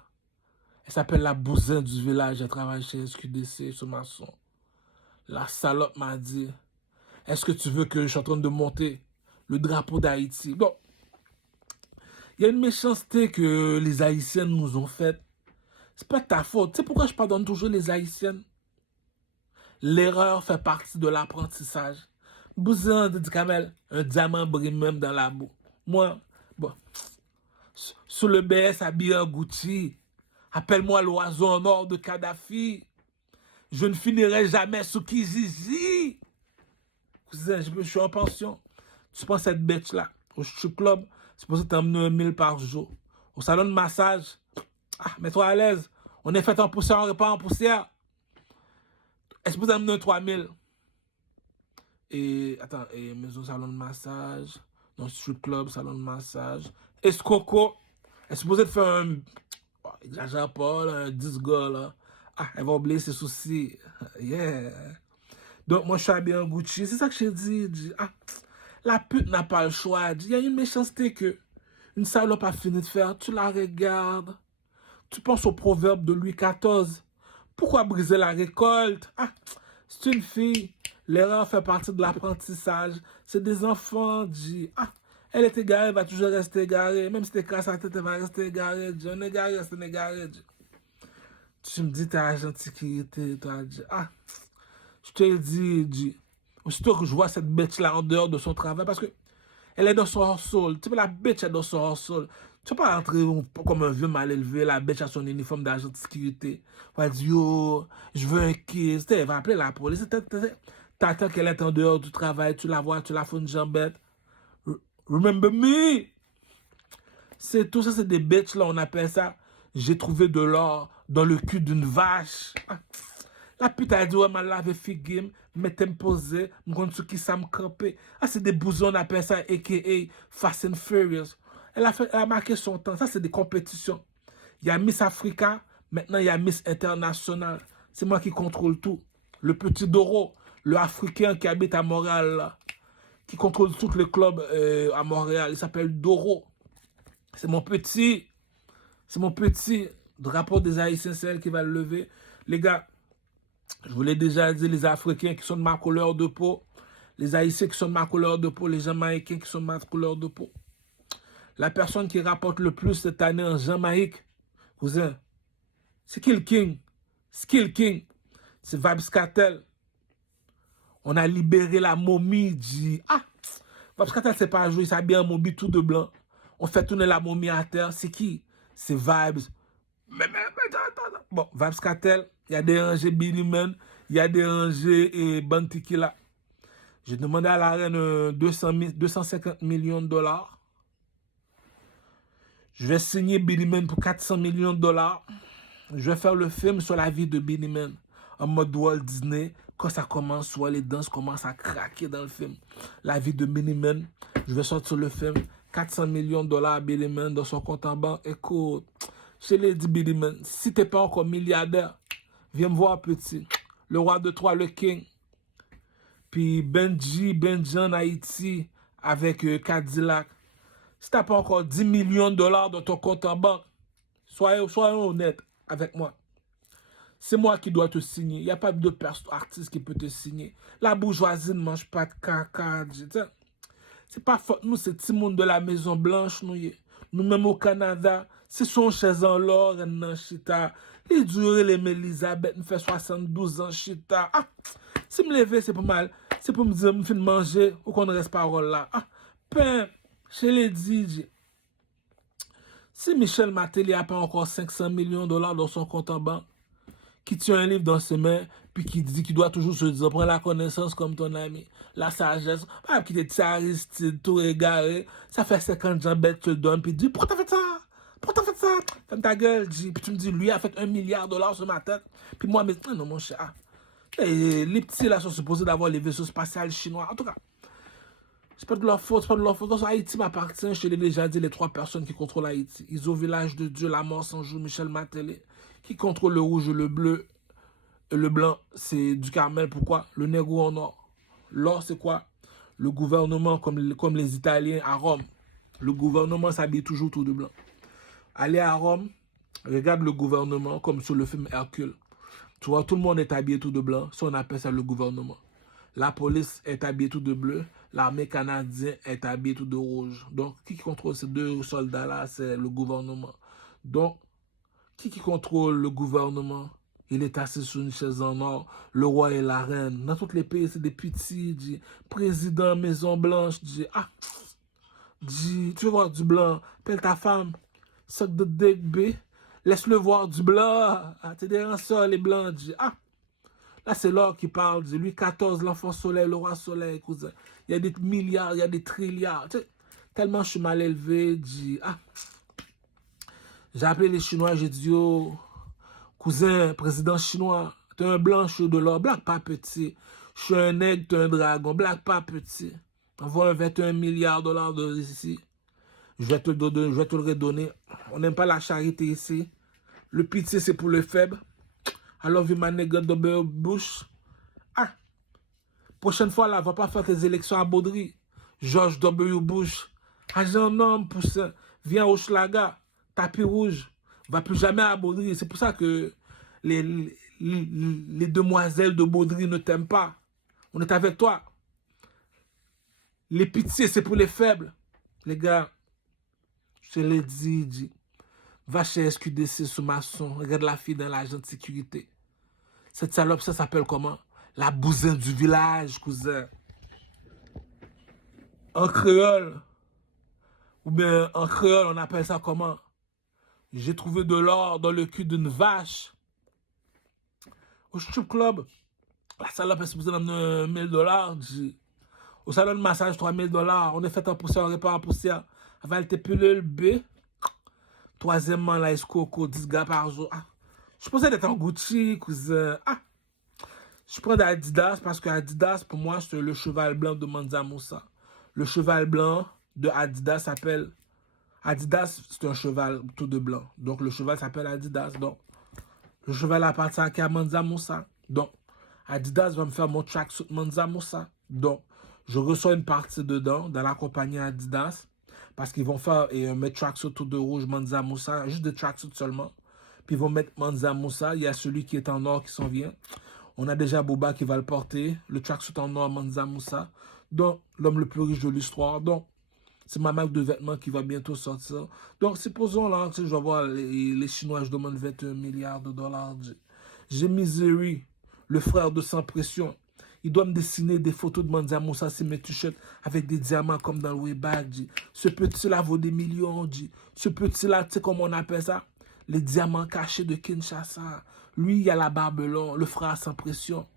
Elle s'appelle la Bousin du village. Elle travaille chez SQDC, ce maçon. La salope m'a dit, est-ce que tu veux que je suis en train de monter le drapeau d'Haïti? Bon, il y a une méchanceté que les Haïtiennes nous ont faite. C'est pas ta faute. Tu sais pourquoi je pardonne toujours les Haïtiennes? L'erreur fait partie de l'apprentissage. Bousin de Kamel, un diamant brille même dans la boue. Moi, bon, sous le BS habillé en Gucci, appelle-moi l'oiseau en or de Kadhafi. Je ne finirai jamais sous Kijiji. Cousin, je suis en pension. Tu prends cette bête-là au strip club, c'est supposé t'emmener 1000 par jour. Au salon de massage, ah, mets-toi à l'aise. On est fait en poussière, on n'est pas en poussière. Est-ce que vous amenez 3000? Et, attends, et maison, salon de massage, non, strip club, salon de massage. Escoco, est-ce que vous êtes fait un... exagère pas, là, 10 gars, là. Ah, elle va oublier ses soucis. Yeah. Donc, moi, je suis habillé en Gucci. C'est ça que j'ai dit. Ah, la pute n'a pas le choix. Il y a une méchanceté que une salope a fini de faire. Tu la regardes. Tu penses au proverbe de Louis XIV. Pourquoi briser la récolte? Ah, c'est une fille. L'erreur fait partie de l'apprentissage. C'est des enfants, dit. Ah, elle est égarée, elle va toujours rester égarée. Même si t'es cassé la tête, elle va rester égarée, dit. Un égaré, c'est un égaré, dit. Tu me dis, t'es agent de sécurité, toi, dit. Ah, je te le dis, dit. Aussitôt que je vois cette bête-là en dehors de son travail, parce que elle est dans son hustle. Tu sais, la bête est dans son hustle. Tu ne peux pas rentrer comme un vieux mal élevé, la bête a son uniforme d'agent de sécurité. Elle va dire, yo, je veux un kiss. Elle va appeler la police. T'attends qu'elle est en dehors du travail, tu la vois, tu la fais une jambette. Remember me? C'est tout ça, c'est des bêtes là, on appelle ça. J'ai trouvé de l'or dans le cul d'une vache. Ah. La pute a dit, ouais, m'a lavé figim, mais t'es me posé, m'gonne sur qui ça me campé. Ah, c'est des bousons, on appelle ça, a.k.a. Fast and Furious. Elle a marqué son temps. Ça, c'est des compétitions. Il y a Miss Africa, maintenant il y a Miss International. C'est moi qui contrôle tout. Le petit Doro, le Africain qui habite à Montréal, là, qui contrôle tous les clubs à Montréal. Il s'appelle Doro. C'est mon petit. C'est mon petit drapeau des Haïtiens, c'est elle qui va le lever. Les gars, je vous l'ai déjà dit, les Africains qui sont de ma couleur de peau, les Haïtiens qui sont de ma couleur de peau, les Jamaïcains qui sont de ma couleur de peau. La personne qui rapporte le plus cette année en Jamaïque, cousin, c'est qui le king? Skill King. C'est Vybz Kartel. On a libéré la momie, dit. Ah! Vybz Kartel, c'est pas jouer, il s'habille en momie tout de blanc. On fait tourner la momie à terre. C'est qui? C'est Vybz. Bon, Vybz Kartel, il y a des rangées Billy Man, il y a des rangées et Bantikila. J'ai demandé à la reine 250 millions de dollars. Je vais signer Billy Man pour 400 millions de dollars. Je vais faire le film sur la vie de Billy Man. En mode Walt Disney. Quand ça commence, soit les danses commencent à craquer dans le film. La vie de Billy Man. Je vais sortir le film. 400 millions de dollars à Billy Man dans son compte en banque. Écoute, je l'ai dit Billy Man, si t'es pas encore milliardaire, viens me voir petit. Le roi de Troyes, le king. Puis Benji en Haïti avec Cadillac. Si t'as pas encore 10 millions de dollars dans ton compte en banque, soyez honnête avec moi. C'est moi qui dois te signer. Il n'y a pas de artiste qui peut te signer. La bourgeoisie ne mange pas de caca. C'est pas faute nous, c'est petit monde de la Maison Blanche. Nous-mêmes au Canada, c'est son chaise en l'or, en chita. Les durées, les Elisabeth, nous fait 72 ans, chita. Ah, si me lever, c'est pas mal. C'est pour me dire, me faire manger, ou qu'on ne reste pas là. Ah, pain, chez les DJ. Si Michel Matéli n'a pas encore 500 millions de dollars dans son compte en banque, qui tient un livre dans ses mains, puis qui dit qu'il doit toujours se dire, prends la connaissance comme ton ami, la sagesse, pas qui te Aristide, tout égaré, ça fait 50 ans bête, tu le donnes, puis tu dis, pourquoi t'as fait ça? Pourquoi t'as fait ça? Ferme ta gueule, dis. Puis tu me dis, lui a fait 1 milliard de dollars sur ma tête, puis moi, mais non, mon cher. Et les petits là sont supposés d'avoir les vaisseaux spatials chinois, en tout cas. C'est pas de leur faute, c'est pas de leur faute. Dans Haïti m'appartient, je l'ai déjà dit, les 3 personnes qui contrôlent Haïti. Iso Village de Dieu, la mort sans jour, Michel Matéli, qui contrôle le rouge, le bleu, et le blanc, c'est du Carmel. Pourquoi? Le négro en or. L'or, c'est quoi? Le gouvernement, comme les Italiens à Rome. Le gouvernement s'habille toujours tout de blanc. Allez à Rome, regarde le gouvernement, comme sur le film Hercule. Tu vois, tout le monde est habillé tout de blanc. Ça, on appelle ça le gouvernement. La police est habillée tout de bleu. L'armée canadienne est habillée tout de rouge. Donc, qui contrôle ces 2 soldats-là? C'est le gouvernement. Donc, qui contrôle le gouvernement? Il est assis sur une chaise en or. Le roi et la reine. Dans tous les pays, c'est des petits. Dit, président Maison Blanche. Dit, ah, dit, tu veux voir du blanc? Appelle ta femme. Soc de dégbe. Laisse-le voir du blanc. Ah, t'es des rançons, les blancs. Dit, ah. Là, c'est l'or qui parle. Dit, Louis XIV, l'enfant soleil, le roi soleil, cousin. Il y a des milliards, il y a des trilliards. Tu sais, tellement je suis mal élevé. Dit, ah. J'ai appelé les Chinois, j'ai dit, oh, cousin, président chinois, t'es un blanc, je suis de l'or, black pas petit. Je suis un aigle, t'es un dragon, black pas petit. Envoie 21 milliards de dollars de ici. Je vais te le redonner. On n'aime pas la charité ici. Le pitié, c'est pour les faibles. Alors, vu ma nègre de Bush. Ah, prochaine fois, là, va pas faire tes élections à Baudry. George W. Bush. Agent homme, poussin. Viens au Schlaga. Tapis rouge. Va plus jamais à Baudry. C'est pour ça que les demoiselles de Baudry ne t'aiment pas. On est avec toi. Les pitiés, c'est pour les faibles. Les gars, je te l'ai dit. Va chez SQDC sous maçon. Regarde la fille dans l'agent de sécurité. Cette salope, ça s'appelle comment? La bousin du village, cousin. En créole. Ou bien en créole, on appelle ça comment? J'ai trouvé de l'or dans le cul d'une vache. Au strip club, la salope est supposée d'amener $1000. Au salon de massage, $3000. On est fait en poussière, on n'est pas en poussière. Avec tes pilules B. Troisièmement, la escroco, 10 gars par jour. Ah. Je pensais d'être en Gucci, cousin. Ah. Je prends d'Adidas parce que Adidas, pour moi, c'est le cheval blanc de Mansa Moussa. Le cheval blanc de Adidas s'appelle... Adidas, c'est un cheval tout de blanc. Donc, le cheval s'appelle Adidas. Donc, le cheval appartient à Mansa Moussa. Donc, Adidas va me faire mon tracksuit Mansa Moussa. Donc, je reçois une partie dedans, dans la compagnie Adidas. Parce qu'ils vont faire mes tracksuits tout de rouge Mansa Moussa. Juste des tracksuits seulement. Puis ils vont mettre Mansa Moussa. Il y a celui qui est en or qui s'en vient. On a déjà Boba qui va le porter. Le tracksuit en or Mansa Moussa. Donc, l'homme le plus riche de l'histoire. Donc, c'est ma marque de vêtements qui va bientôt sortir. Donc, supposons là, tu sais, je vais voir les Chinois, je demande 21 milliards de dollars. J'ai Misery, le frère de Sans Pression. Il doit me dessiner des photos de Mansa Moussa sur mes t-shirts avec des diamants comme dans le Weback. Ce petit-là vaut des millions. Ce petit-là, tu sais comment on appelle ça? Les diamants cachés de Kinshasa. Lui, il a la barbe longue, le frère Sans Pression.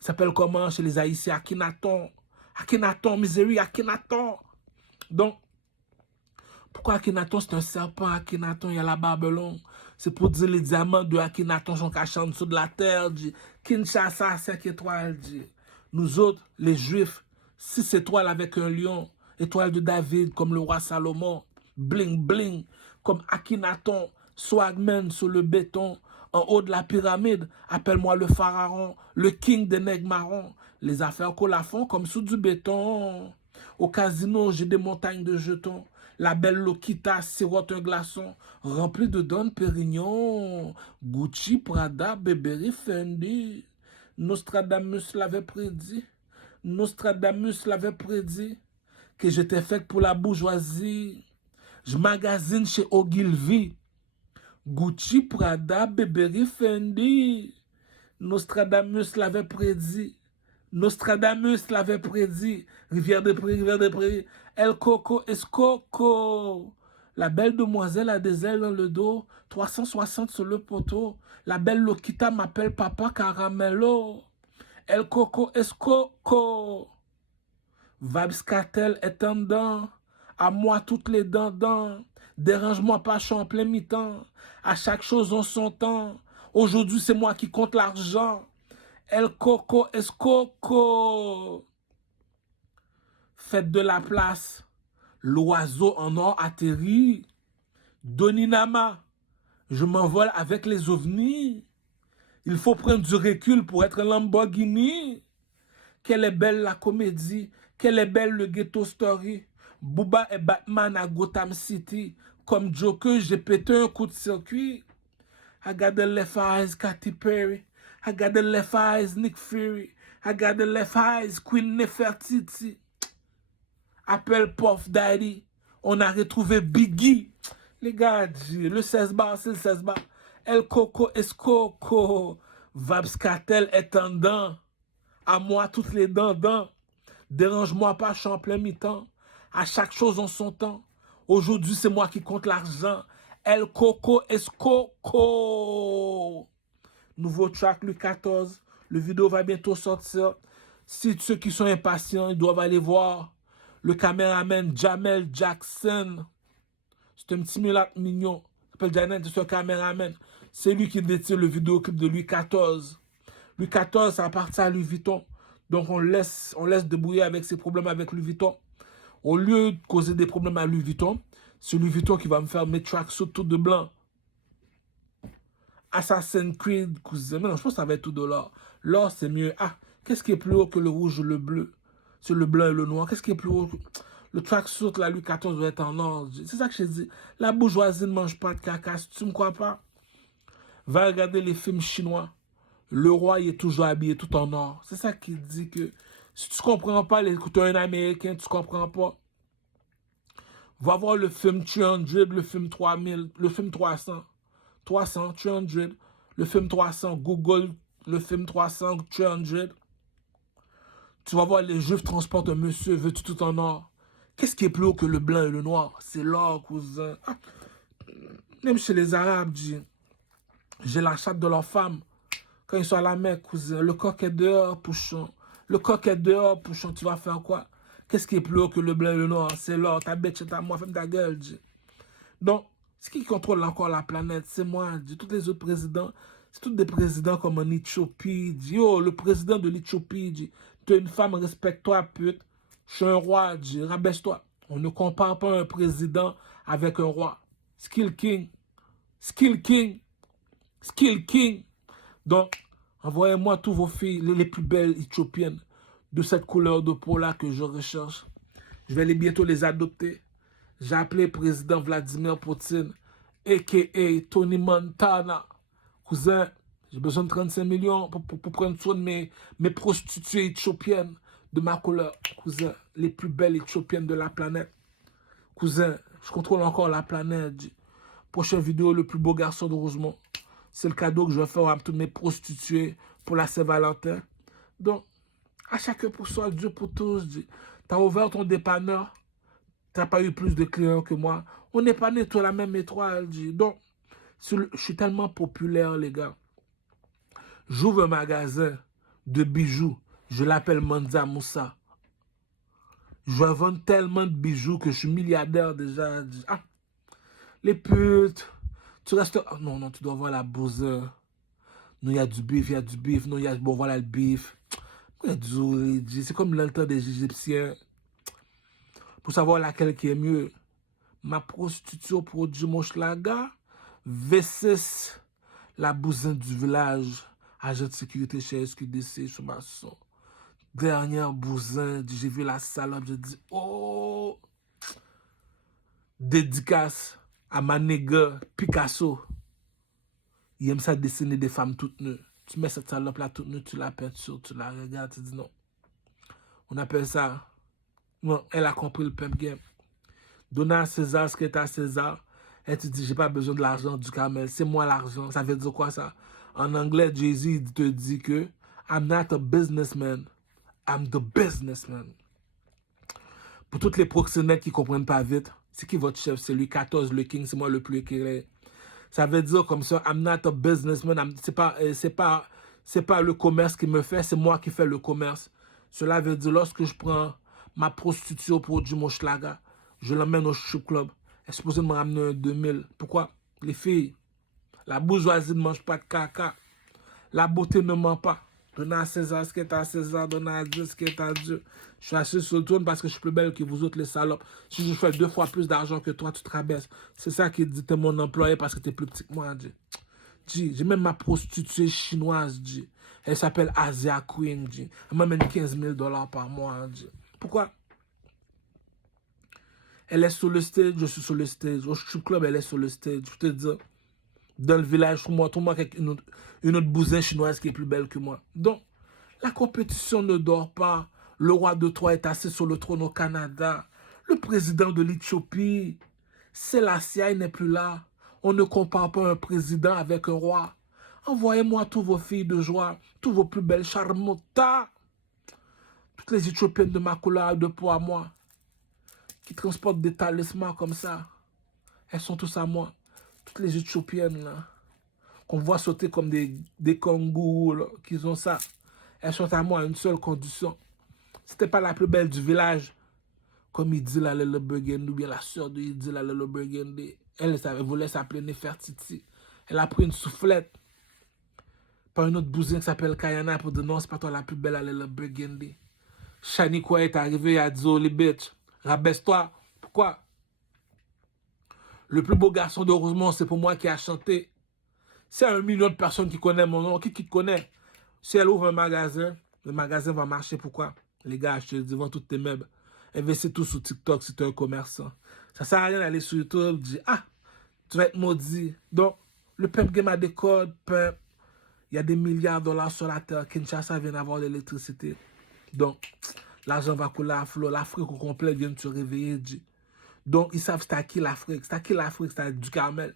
Il s'appelle comment chez les Haïtiens? Akhenaton. Akhenaton, Misery, Akhenaton. Donc, pourquoi Akhenaton, c'est un serpent? Akhenaton, il a la barbe longue. C'est pour dire les diamants de Akhenaton sont cachés en dessous de la terre. Kinshasa, 5 étoiles. Nous autres, les Juifs, 6 étoiles avec un lion. Étoile de David, comme le roi Salomon. Bling, bling, comme Akhenaton. Swagman sur le béton. En haut de la pyramide, appelle-moi le pharaon, le king des nègres marrons. Les affaires qu'on la font comme sous du béton. Au casino, j'ai des montagnes de jetons. La belle Lokita sirote un glaçon rempli de Don Pérignon. Gucci, Prada, Burberry, Fendi. Nostradamus l'avait prédit. Nostradamus l'avait prédit que j'étais faite pour la bourgeoisie. Je magasine chez Ogilvy. Gucci, Prada, Burberry, Fendi. Nostradamus l'avait prédit. Nostradamus l'avait prédit. Rivière de Prairie, Rivière de Prairie. El Coco Escoco. La belle demoiselle a des ailes dans le dos. 360 sur le poteau. La belle Lokita m'appelle Papa Caramello. El Coco Escoco. Vibes Cartel est en dedans. À moi toutes les dents. Dérange-moi pas, je suis en plein mi-temps. À chaque chose en son temps. Aujourd'hui, c'est moi qui compte l'argent. El Coco Escoco. Faites de la place. L'oiseau en or atterrit. Doninama. Je m'envole avec les ovnis. Il faut prendre du recul pour être Lamborghini. Quelle est belle la comédie. Quelle est belle le ghetto story. Booba et Batman à Gotham City. Comme Joker, j'ai pété un coup de circuit. I got the left eyes, Katy Perry. I got the left eyes, Nick Fury. I got the left eyes, Queen Nefertiti. Appelle Puff Daddy. On a retrouvé Biggie. Les gars, le 16 bar, c'est le 16 bar. El Coco Escoco. Vibes Cartel est en dedans. À moi, toutes les dents. Dérange-moi pas, je suis en plein mi-temps. À chaque chose en son temps. Aujourd'hui, c'est moi qui compte l'argent. El Coco Escoco. Nouveau track, Louis XIV. Le vidéo va bientôt sortir. Si ceux qui sont impatients, ils doivent aller voir le caméraman Jamel Jackson. C'est un petit mulâtre mignon. Il s'appelle Janet, c'est un caméraman. C'est lui qui détient le vidéoclip de Louis XIV. Louis XIV, ça appartient à Louis Vuitton. Donc on laisse débrouiller avec ses problèmes avec Louis Vuitton. Au lieu de causer des problèmes à Louis Vuitton, c'est Louis Vuitton qui va me faire mes tracks tout de blanc. Assassin's Creed, cousin. Mais non, je pense que ça va être tout de l'or. L'or, c'est mieux. Ah, qu'est-ce qui est plus haut que le rouge ou le bleu? C'est le blanc et le noir. Qu'est-ce qui est plus haut? Le tracksuit, la Louis XIV doit être en or. C'est ça que je dis. La bourgeoisie ne mange pas de caca. Si tu me crois pas, va regarder les films chinois. Le roi, il est toujours habillé tout en or. C'est ça qui dit que si tu comprends pas, écoute un Américain, tu comprends pas. Va voir le film 300, le film 3000, le film 300. 300, 300, le film 300. Google le film 300, 300. Tu vas voir les Juifs transportent un monsieur vêtu tout en or. Qu'est-ce qui est plus haut que le blanc et le noir? C'est l'or, cousin. Ah, même chez les Arabes, j'ai la chatte de leur femme. Quand ils sont à la Mecque, cousin, le coq est dehors, pouchon. Le coq est dehors, pouchon, tu vas faire quoi? Qu'est-ce qui est plus haut que le blanc et le noir? C'est l'or, ta bête, c'est à moi, ferme ta gueule, Donc, ce qui contrôle encore la planète, c'est moi, tous les autres présidents, c'est tous des présidents comme en Éthiopie, Yo, le président de l'Éthiopie, tu es une femme, respecte-toi, pute. Je suis un roi, rabaisse-toi. On ne compare pas un président avec un roi. Skill King. Skill King. Skill King. Donc, envoyez-moi tous vos filles, les plus belles éthiopiennes, de cette couleur de peau-là que je recherche. Je vais bientôt les adopter. J'ai appelé le président Vladimir Poutine, a.k.a. Tony Montana. Cousin, j'ai besoin de 35 millions pour prendre soin de mes prostituées éthiopiennes de ma couleur. Cousin, les plus belles éthiopiennes de la planète. Cousin, je contrôle encore la planète. Prochaine vidéo, le plus beau garçon de Rosemont. C'est le cadeau que je vais faire à toutes mes prostituées pour la Saint-Valentin. Donc, à chacun pour soi, Dieu pour tous. Tu as ouvert ton dépanneur. Tu n'as pas eu plus de clients que moi. On n'est pas né tous la même étoile. Donc, je suis tellement populaire, les gars. J'ouvre un magasin de bijoux. Je l'appelle Manza Moussa. Je vais vendre tellement de bijoux que je suis milliardaire déjà. Ah, les putes. Tu restes... Oh, non, non, tu dois voir la bouse. Non, il y a du bif, il y a du bif. Non, il y a... Bon, voilà le bif. Il y a du... C'est comme l'altar des Égyptiens. Pour savoir laquelle qui est mieux. Ma prostitution produit mon schlaga versus la bousine du village. Agent de sécurité chez SQDC sur ma son. Dernière bousine. J'ai vu la salope. J'ai dit, oh! Dédicace à ma nègre Picasso. Il aime ça dessiner des femmes toutes nues. Tu mets cette salope-là toute nue, tu la peintures, tu la regardes, tu dis non. On appelle ça... Non, elle a compris le pimp game. Donner à César ce qui est à César. Elle te dit, j'ai pas besoin de l'argent du camel. C'est moi l'argent. Ça veut dire quoi ça? En anglais, Jay-Z te dit que I'm not a businessman. I'm the businessman. Pour toutes les proxénètes qui comprennent pas vite, c'est qui votre chef? C'est Louis XIV, le king, c'est moi le plus éclairé. Ça veut dire comme ça, I'm not a businessman. C'est pas le commerce qui me fait, c'est moi qui fais le commerce. Cela veut dire lorsque je prends ma prostituée au produit mon schlaga, je l'emmène au strip club. Elle est supposée me ramener un 2000. Pourquoi? Les filles, la bourgeoisie ne mange pas de caca. La beauté ne ment pas. Donnez à César ce qui est à César, donnez à Dieu ce qui est à Dieu. Je suis assis sur le trône parce que je suis plus belle que vous autres les salopes. Si je fais 2 fois plus d'argent que toi, tu te rabaisses. C'est ça qui dit, t'es mon employé parce que t'es plus petit que moi, j'ai même ma prostituée chinoise, Elle s'appelle Asia Queen, Elle m'amène 15 000 $ par mois, Pourquoi? Elle est sur le stage, je suis sur le stage. Au strip club, elle est sur le stage. Je te dis, dans le village, trouve-moi une autre bousine chinoise qui est plus belle que moi. Donc, la compétition ne dort pas. Le roi de Troie est assis sur le trône au Canada. Le président de l'Éthiopie, Selassie n'est plus là. On ne compare pas un président avec un roi. Envoyez-moi tous vos filles de joie, tous vos plus belles charmotas. Toutes les Éthiopiennes de ma couleur de peau à moi, qui transportent des talismans comme ça. Elles sont tous à moi. Toutes les Éthiopiennes, là, qu'on voit sauter comme des kangourous, là, qui ont ça. Elles sont à moi à une seule condition. C'était pas la plus belle du village, comme il dit la Lele Burgundy, ou bien la sœur de il dit la Lele Burgundy. Elle voulait s'appeler Nefertiti. Elle a pris une soufflette par une autre bousine qui s'appelle Kayana pour dire non, c'est pas toi la plus belle la Lele Burgundy. Shaniqua est arrivé, elle a dit, oh les bitch, rabaisse-toi. Pourquoi? Le plus beau garçon de Rosemont, c'est pour moi qui a chanté. C'est 1 million de personnes qui connaissent mon nom. Qui te connaît? Si elle ouvre un magasin, le magasin va marcher. Pourquoi? Les gars, je te dis, vends tous tes meubles. Investis tout sur TikTok si tu es un commerçant. Ça sert à rien d'aller sur YouTube, dire, ah, tu vas être maudit. Donc, le peuple game a des codes, peuple. Il y a des milliards de dollars sur la terre. Kinshasa vient d'avoir de l'électricité. Donc, l'argent va couler à flot. L'Afrique au complet vient de se réveiller. Donc, ils savent c'est à qui l'Afrique. C'est à qui l'Afrique, c'est à du Carmel.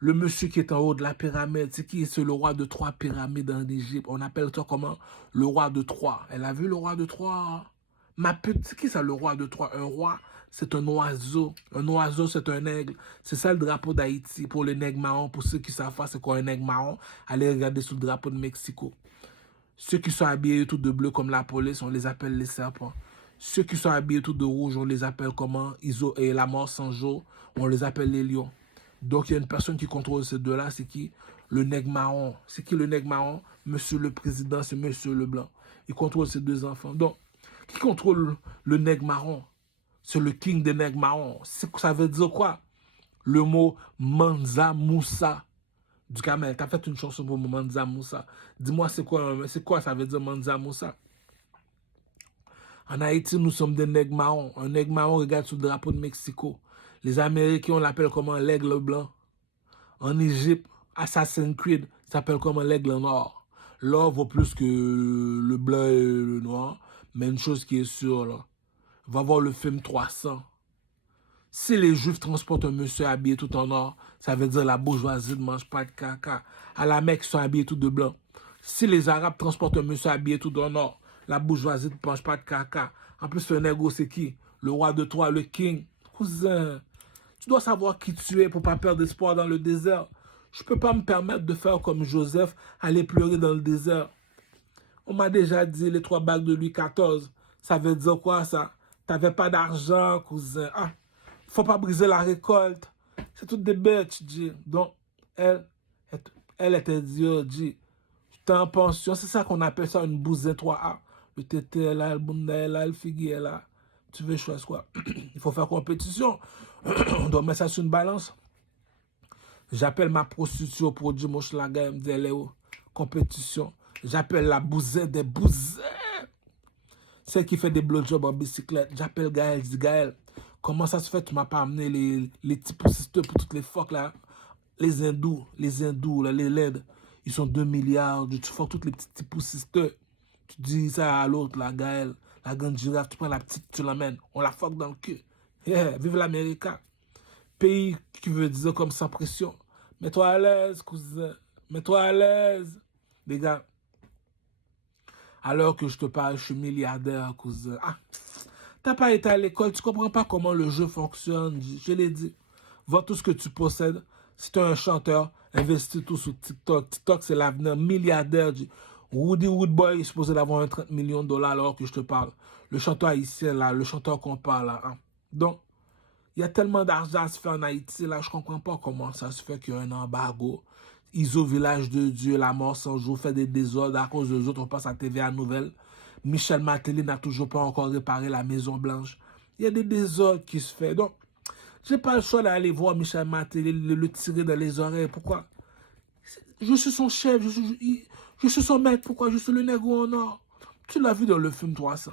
Le monsieur qui est en haut de la pyramide, c'est qui? C'est le roi de 3 pyramides en Égypte. On appelle ça comment? Le roi de 3. Elle a vu le roi de 3? Ma pute, c'est qui ça, le roi de 3? Un roi, c'est un oiseau. Un oiseau, c'est un aigle. C'est ça le drapeau d'Haïti pour les nègres marrons. Pour ceux qui savent pas c'est quoi un nègre marron, allez regarder sous le drapeau de Mexico. Ceux qui sont habillés tout de bleu comme la police, on les appelle les serpents. Ceux qui sont habillés tout de rouge, on les appelle comment? Iso et la mort sans jour, on les appelle les lions. Donc, il y a une personne qui contrôle ces deux-là, c'est qui? Le nègre marron. C'est qui le nègre marron? Monsieur le président, c'est monsieur le blanc. Il contrôle ces deux enfants. Donc, qui contrôle le nègre marron? C'est le king des nègres marrons. Ça veut dire quoi? Le mot Mansa Moussa du Kamel. Tu as fait une chanson pour Mansa Moussa. Dis-moi, c'est quoi ça veut dire Mansa Moussa? En Haïti, nous sommes des nègres marrons. Un nègre marron regarde sous le drapeau de Mexico. Les Américains, on l'appelle comment? L'aigle blanc. En Égypte, Assassin's Creed s'appelle comment? L'aigle noir. L'or vaut plus que le blanc et le noir. Mais une chose qui est sûre, là, va voir le film 300. Si les Juifs transportent un monsieur habillé tout en or, ça veut dire la bourgeoisie ne mange pas de caca. À la Mecque, ils sont habillés tout de blanc. Si les Arabes transportent un monsieur habillé tout en or, la bourgeoisie ne mange pas de caca. En plus, le nègre, c'est qui? Le roi de Troie, le king. Cousin, tu dois savoir qui tu es pour pas perdre espoir dans le désert. Je peux pas me permettre de faire comme Joseph, aller pleurer dans le désert. On m'a déjà dit les 3 bagues de Louis XIV. Ça veut dire quoi ça? T'avais pas d'argent, cousin. Ah, faut pas briser la récolte. C'est toutes des bêtes, tu dis. Donc, elle était dit, j'étais en pension. C'est ça qu'on appelle ça une bousette 3A. Le tété là, le bunda est là, le figuier est là. Tu veux choisir quoi? Il faut faire compétition. On doit mettre ça sur une balance. J'appelle ma prostituée au produit Moshlaga, elle me dit, elle est où? Compétition. J'appelle la bousette des bousettes. Celle qui fait des blowjobs en bicyclette. J'appelle Gaël, je dis Gaël, comment ça se fait que tu m'as pas amené les petits poussisteurs pour toutes les fuck là? Les hindous là, les LED, ils sont 2 milliards. Tu fuck toutes les petits poussisteurs. Tu dis ça à l'autre, la Gaël, la grande girafe, tu prends la petite, tu l'amènes. On la fuck dans le cul. Yeah, vive l'Amérique. Pays qui veut dire comme sans pression. Mets-toi à l'aise, cousin. Mets-toi à l'aise. Les gars, alors que je te parle, je suis milliardaire, cousin. Ah, t'as pas été à l'école, tu comprends pas comment le jeu fonctionne. Je l'ai dit. Vends tout ce que tu possèdes. Si tu es un chanteur, investis tout sur TikTok. TikTok, c'est l'avenir milliardaire. Woody Woodboy est supposé d'avoir 30 millions de dollars alors que je te parle. Le chanteur haïtien, là, le chanteur qu'on parle, là. Hein. Donc, il y a tellement d'argent à se faire en Haïti, là, je comprends pas comment ça se fait qu'il y a un embargo. ISO Village de Dieu, la mort sans jour, fait des désordres à cause des autres, on passe à TVA Nouvelle. Michel Martelly n'a toujours pas encore réparé la Maison Blanche. Il y a des désordres qui se font. Donc, j'ai pas le choix d'aller voir Michel Martelly, le tirer dans les oreilles. Pourquoi? Je suis son chef, je suis son maître. Pourquoi? Je suis le nègre en or. Tu l'as vu dans le film 300.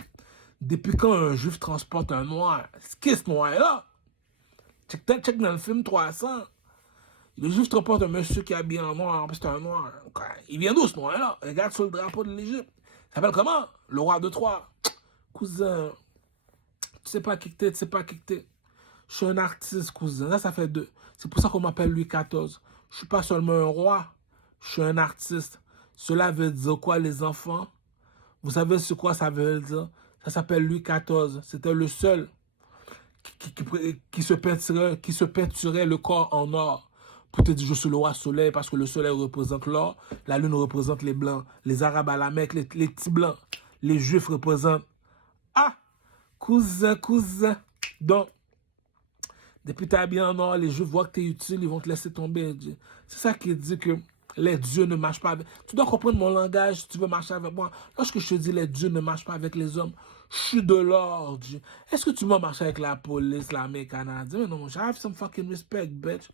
Depuis quand un juif transporte un noir? Qui est ce noir-là? Check dans le film 300. Le juif transporte un monsieur qui est habillé en noir, c'est un noir. Il vient d'où ce noir-là? Regarde sur le drapeau de l'Égypte. Il s'appelle comment? Le roi de Troie. Cousin, tu sais pas qui t'es, tu sais pas qui t'es. Je suis un artiste, cousin. Là, ça fait 2. C'est pour ça qu'on m'appelle Louis XIV. Je suis pas seulement un roi, je suis un artiste. Cela veut dire quoi, les enfants? Vous savez ce quoi ça veut dire? Ça s'appelle Louis XIV. C'était le seul qui se peinturait le corps en or. Pour te dire, je suis le roi soleil parce que le soleil représente l'or, la lune représente les blancs, les arabes à la Mecque, les petits blancs, les juifs représentent... Ah! Cousin. Donc, depuis que tu es habillé en or, les juifs voient que tu es utile, ils vont te laisser tomber. C'est ça qui dit que les dieux ne marchent pas avec... Tu dois comprendre mon langage si tu veux marcher avec moi. Lorsque je te dis les dieux ne marchent pas avec les hommes, je suis de l'ordre. Est-ce que tu m'as marché avec la police, l'armée canadienne? Mais non, I have some fucking respect, bitch.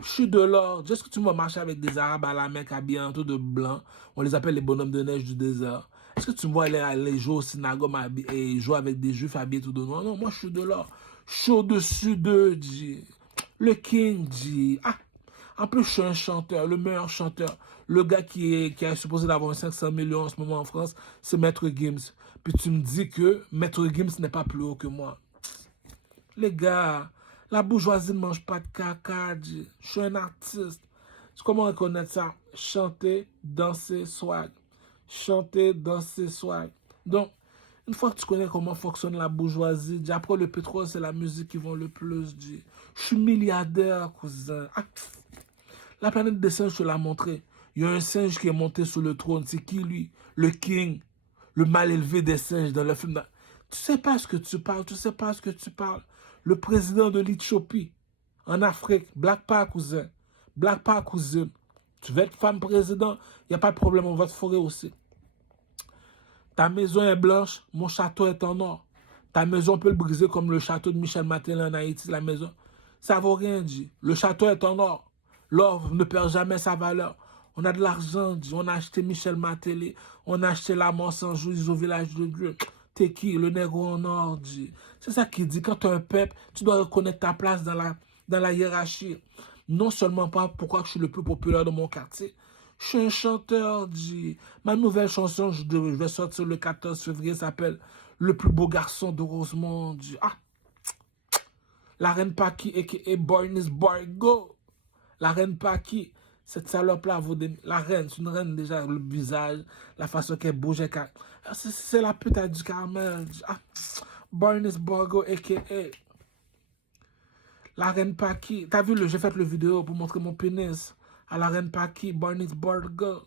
Je suis de l'ordre. Est-ce que tu vas marcher avec des Arabes à la Mecque habillés en tout de blanc? On les appelle les bonhommes de neige du désert. Est-ce que tu me vois aller jouer au synagogue et jouer avec des juifs habillés tout de noir? Non, moi je suis de l'ordre. Je suis au-dessus d'eux, dit. Le King dit. Ah! En plus, je suis un chanteur, le meilleur chanteur. Le gars qui est supposé d'avoir 500 millions en ce moment en France, c'est Maître Gims. Puis tu me dis que Maître Gims n'est pas plus haut que moi. Les gars, la bourgeoisie ne mange pas de caca. Je suis un artiste. Comment reconnaître ça? Chanter, danser, swag. Chanter, danser, swag. Donc, une fois que tu connais comment fonctionne la bourgeoisie, après le pétrole, c'est la musique qui vend le plus. Je suis milliardaire, cousin. Ah, la planète des singes, je te l'ai montré. Il y a un singe qui est monté sur le trône. C'est qui, lui? Le king. Le mal élevé des singes dans le film. Tu sais pas ce que tu parles. Tu sais pas ce que tu parles. Le président de l'Éthiopie, en Afrique. Black Power, cousin. Black Power, cousine. Tu veux être femme président? Il n'y a pas de problème. On va te forer aussi. Ta maison est blanche. Mon château est en or. Ta maison peut le briser comme le château de Michel Martelly en Haïti. La maison. Ça vaut rien, dit. Le château est en or. L'or ne perd jamais sa valeur. On a de l'argent, dit. On a acheté Michel Martelly. On a acheté la mort sans jouir au village de Dieu. T'es qui? Le négro en or, dit. C'est ça qui dit. Quand tu es un peuple, tu dois reconnaître ta place dans la hiérarchie. Non seulement pas pourquoi je suis le plus populaire de mon quartier. Je suis un chanteur, dit. Ma nouvelle chanson, je vais sortir le 14 février, s'appelle Le plus beau garçon de Rosemont, dit. Ah! La reine Paki, a.k.a. Bornis Borgo. La reine Paki, cette salope-là, la reine, c'est une reine déjà, le visage, la façon qu'elle bouge. C'est la pute du Carmel. Ah, Bornis Borgo, a.k.a. La reine Paki. T'as vu, j'ai fait le vidéo pour montrer mon pénis à la reine Paki, Bornis Borgo.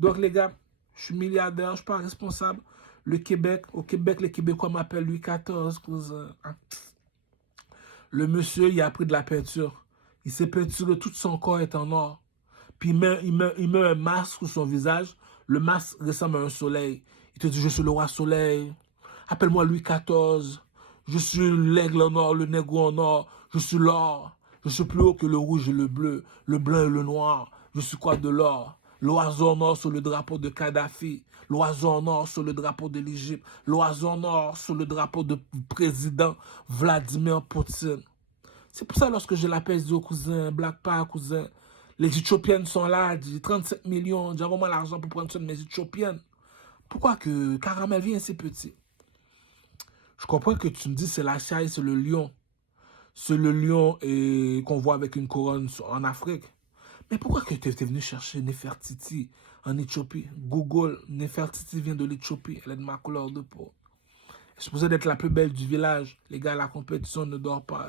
Donc, les gars, je suis milliardaire, je suis pas responsable. Le Québec, au Québec, les Québécois m'appellent Louis XIV, cousin. Le monsieur, il a pris de la peinture. Il s'est peinturé, tout son corps est en or. Puis il met un masque sur son visage. Le masque ressemble à un soleil. Il te dit, je suis le roi soleil. Appelle-moi Louis XIV. Je suis l'aigle en or, le négro en or. Je suis l'or. Je suis plus haut que le rouge et le blanc et le noir. Je suis quoi de l'or? L'oiseau en or sur le drapeau de Kadhafi. L'oiseau en or sur le drapeau de l'Égypte. L'oiseau en or sur le drapeau du président Vladimir Poutine. C'est pour ça, lorsque je l'appelle, je dis au cousin, Black Power, cousin, les Éthiopiennes sont là, dit 35 millions, j'ai vraiment l'argent pour prendre soin de mes Éthiopiennes. Pourquoi que Caramel vient si petit? Je comprends que tu me dis c'est la chaille, c'est le lion. C'est le lion qu'on voit avec une couronne en Afrique. Mais pourquoi que tu es venu chercher Nefertiti en Éthiopie? Google, Nefertiti vient de l'Éthiopie, elle est de ma couleur de peau. Elle est supposée d'être la plus belle du village. Les gars, la compétition ne dort pas.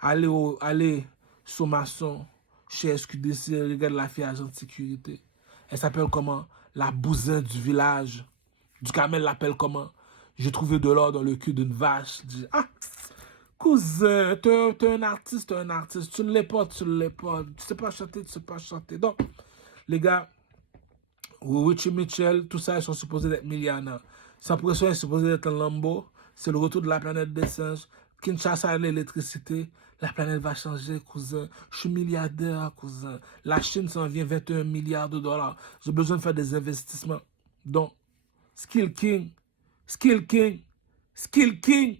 Allez sur Maçon, chez SQDC, regarde la fille agent de sécurité. Elle s'appelle comment? La bousin du village. Du Camel l'appelle comment? J'ai trouvé de l'or dans le cul d'une vache. Ah, cousin, t'es un artiste, Tu ne l'es pas, tu ne l'es pas. Tu sais pas chanter, tu sais pas chanter. Donc, les gars, Richie Mitchell, tout ça, ils sont supposés d'être millionnaires. Sans pression, ils sont supposés d'être un Lambo. C'est le retour de la planète des singes. Kinshasa a l'électricité. La planète va changer, cousin. Je suis milliardaire, cousin. La Chine s'en vient 21 milliards de dollars. J'ai besoin de faire des investissements. Donc, Skill King. Skill King. Skill King.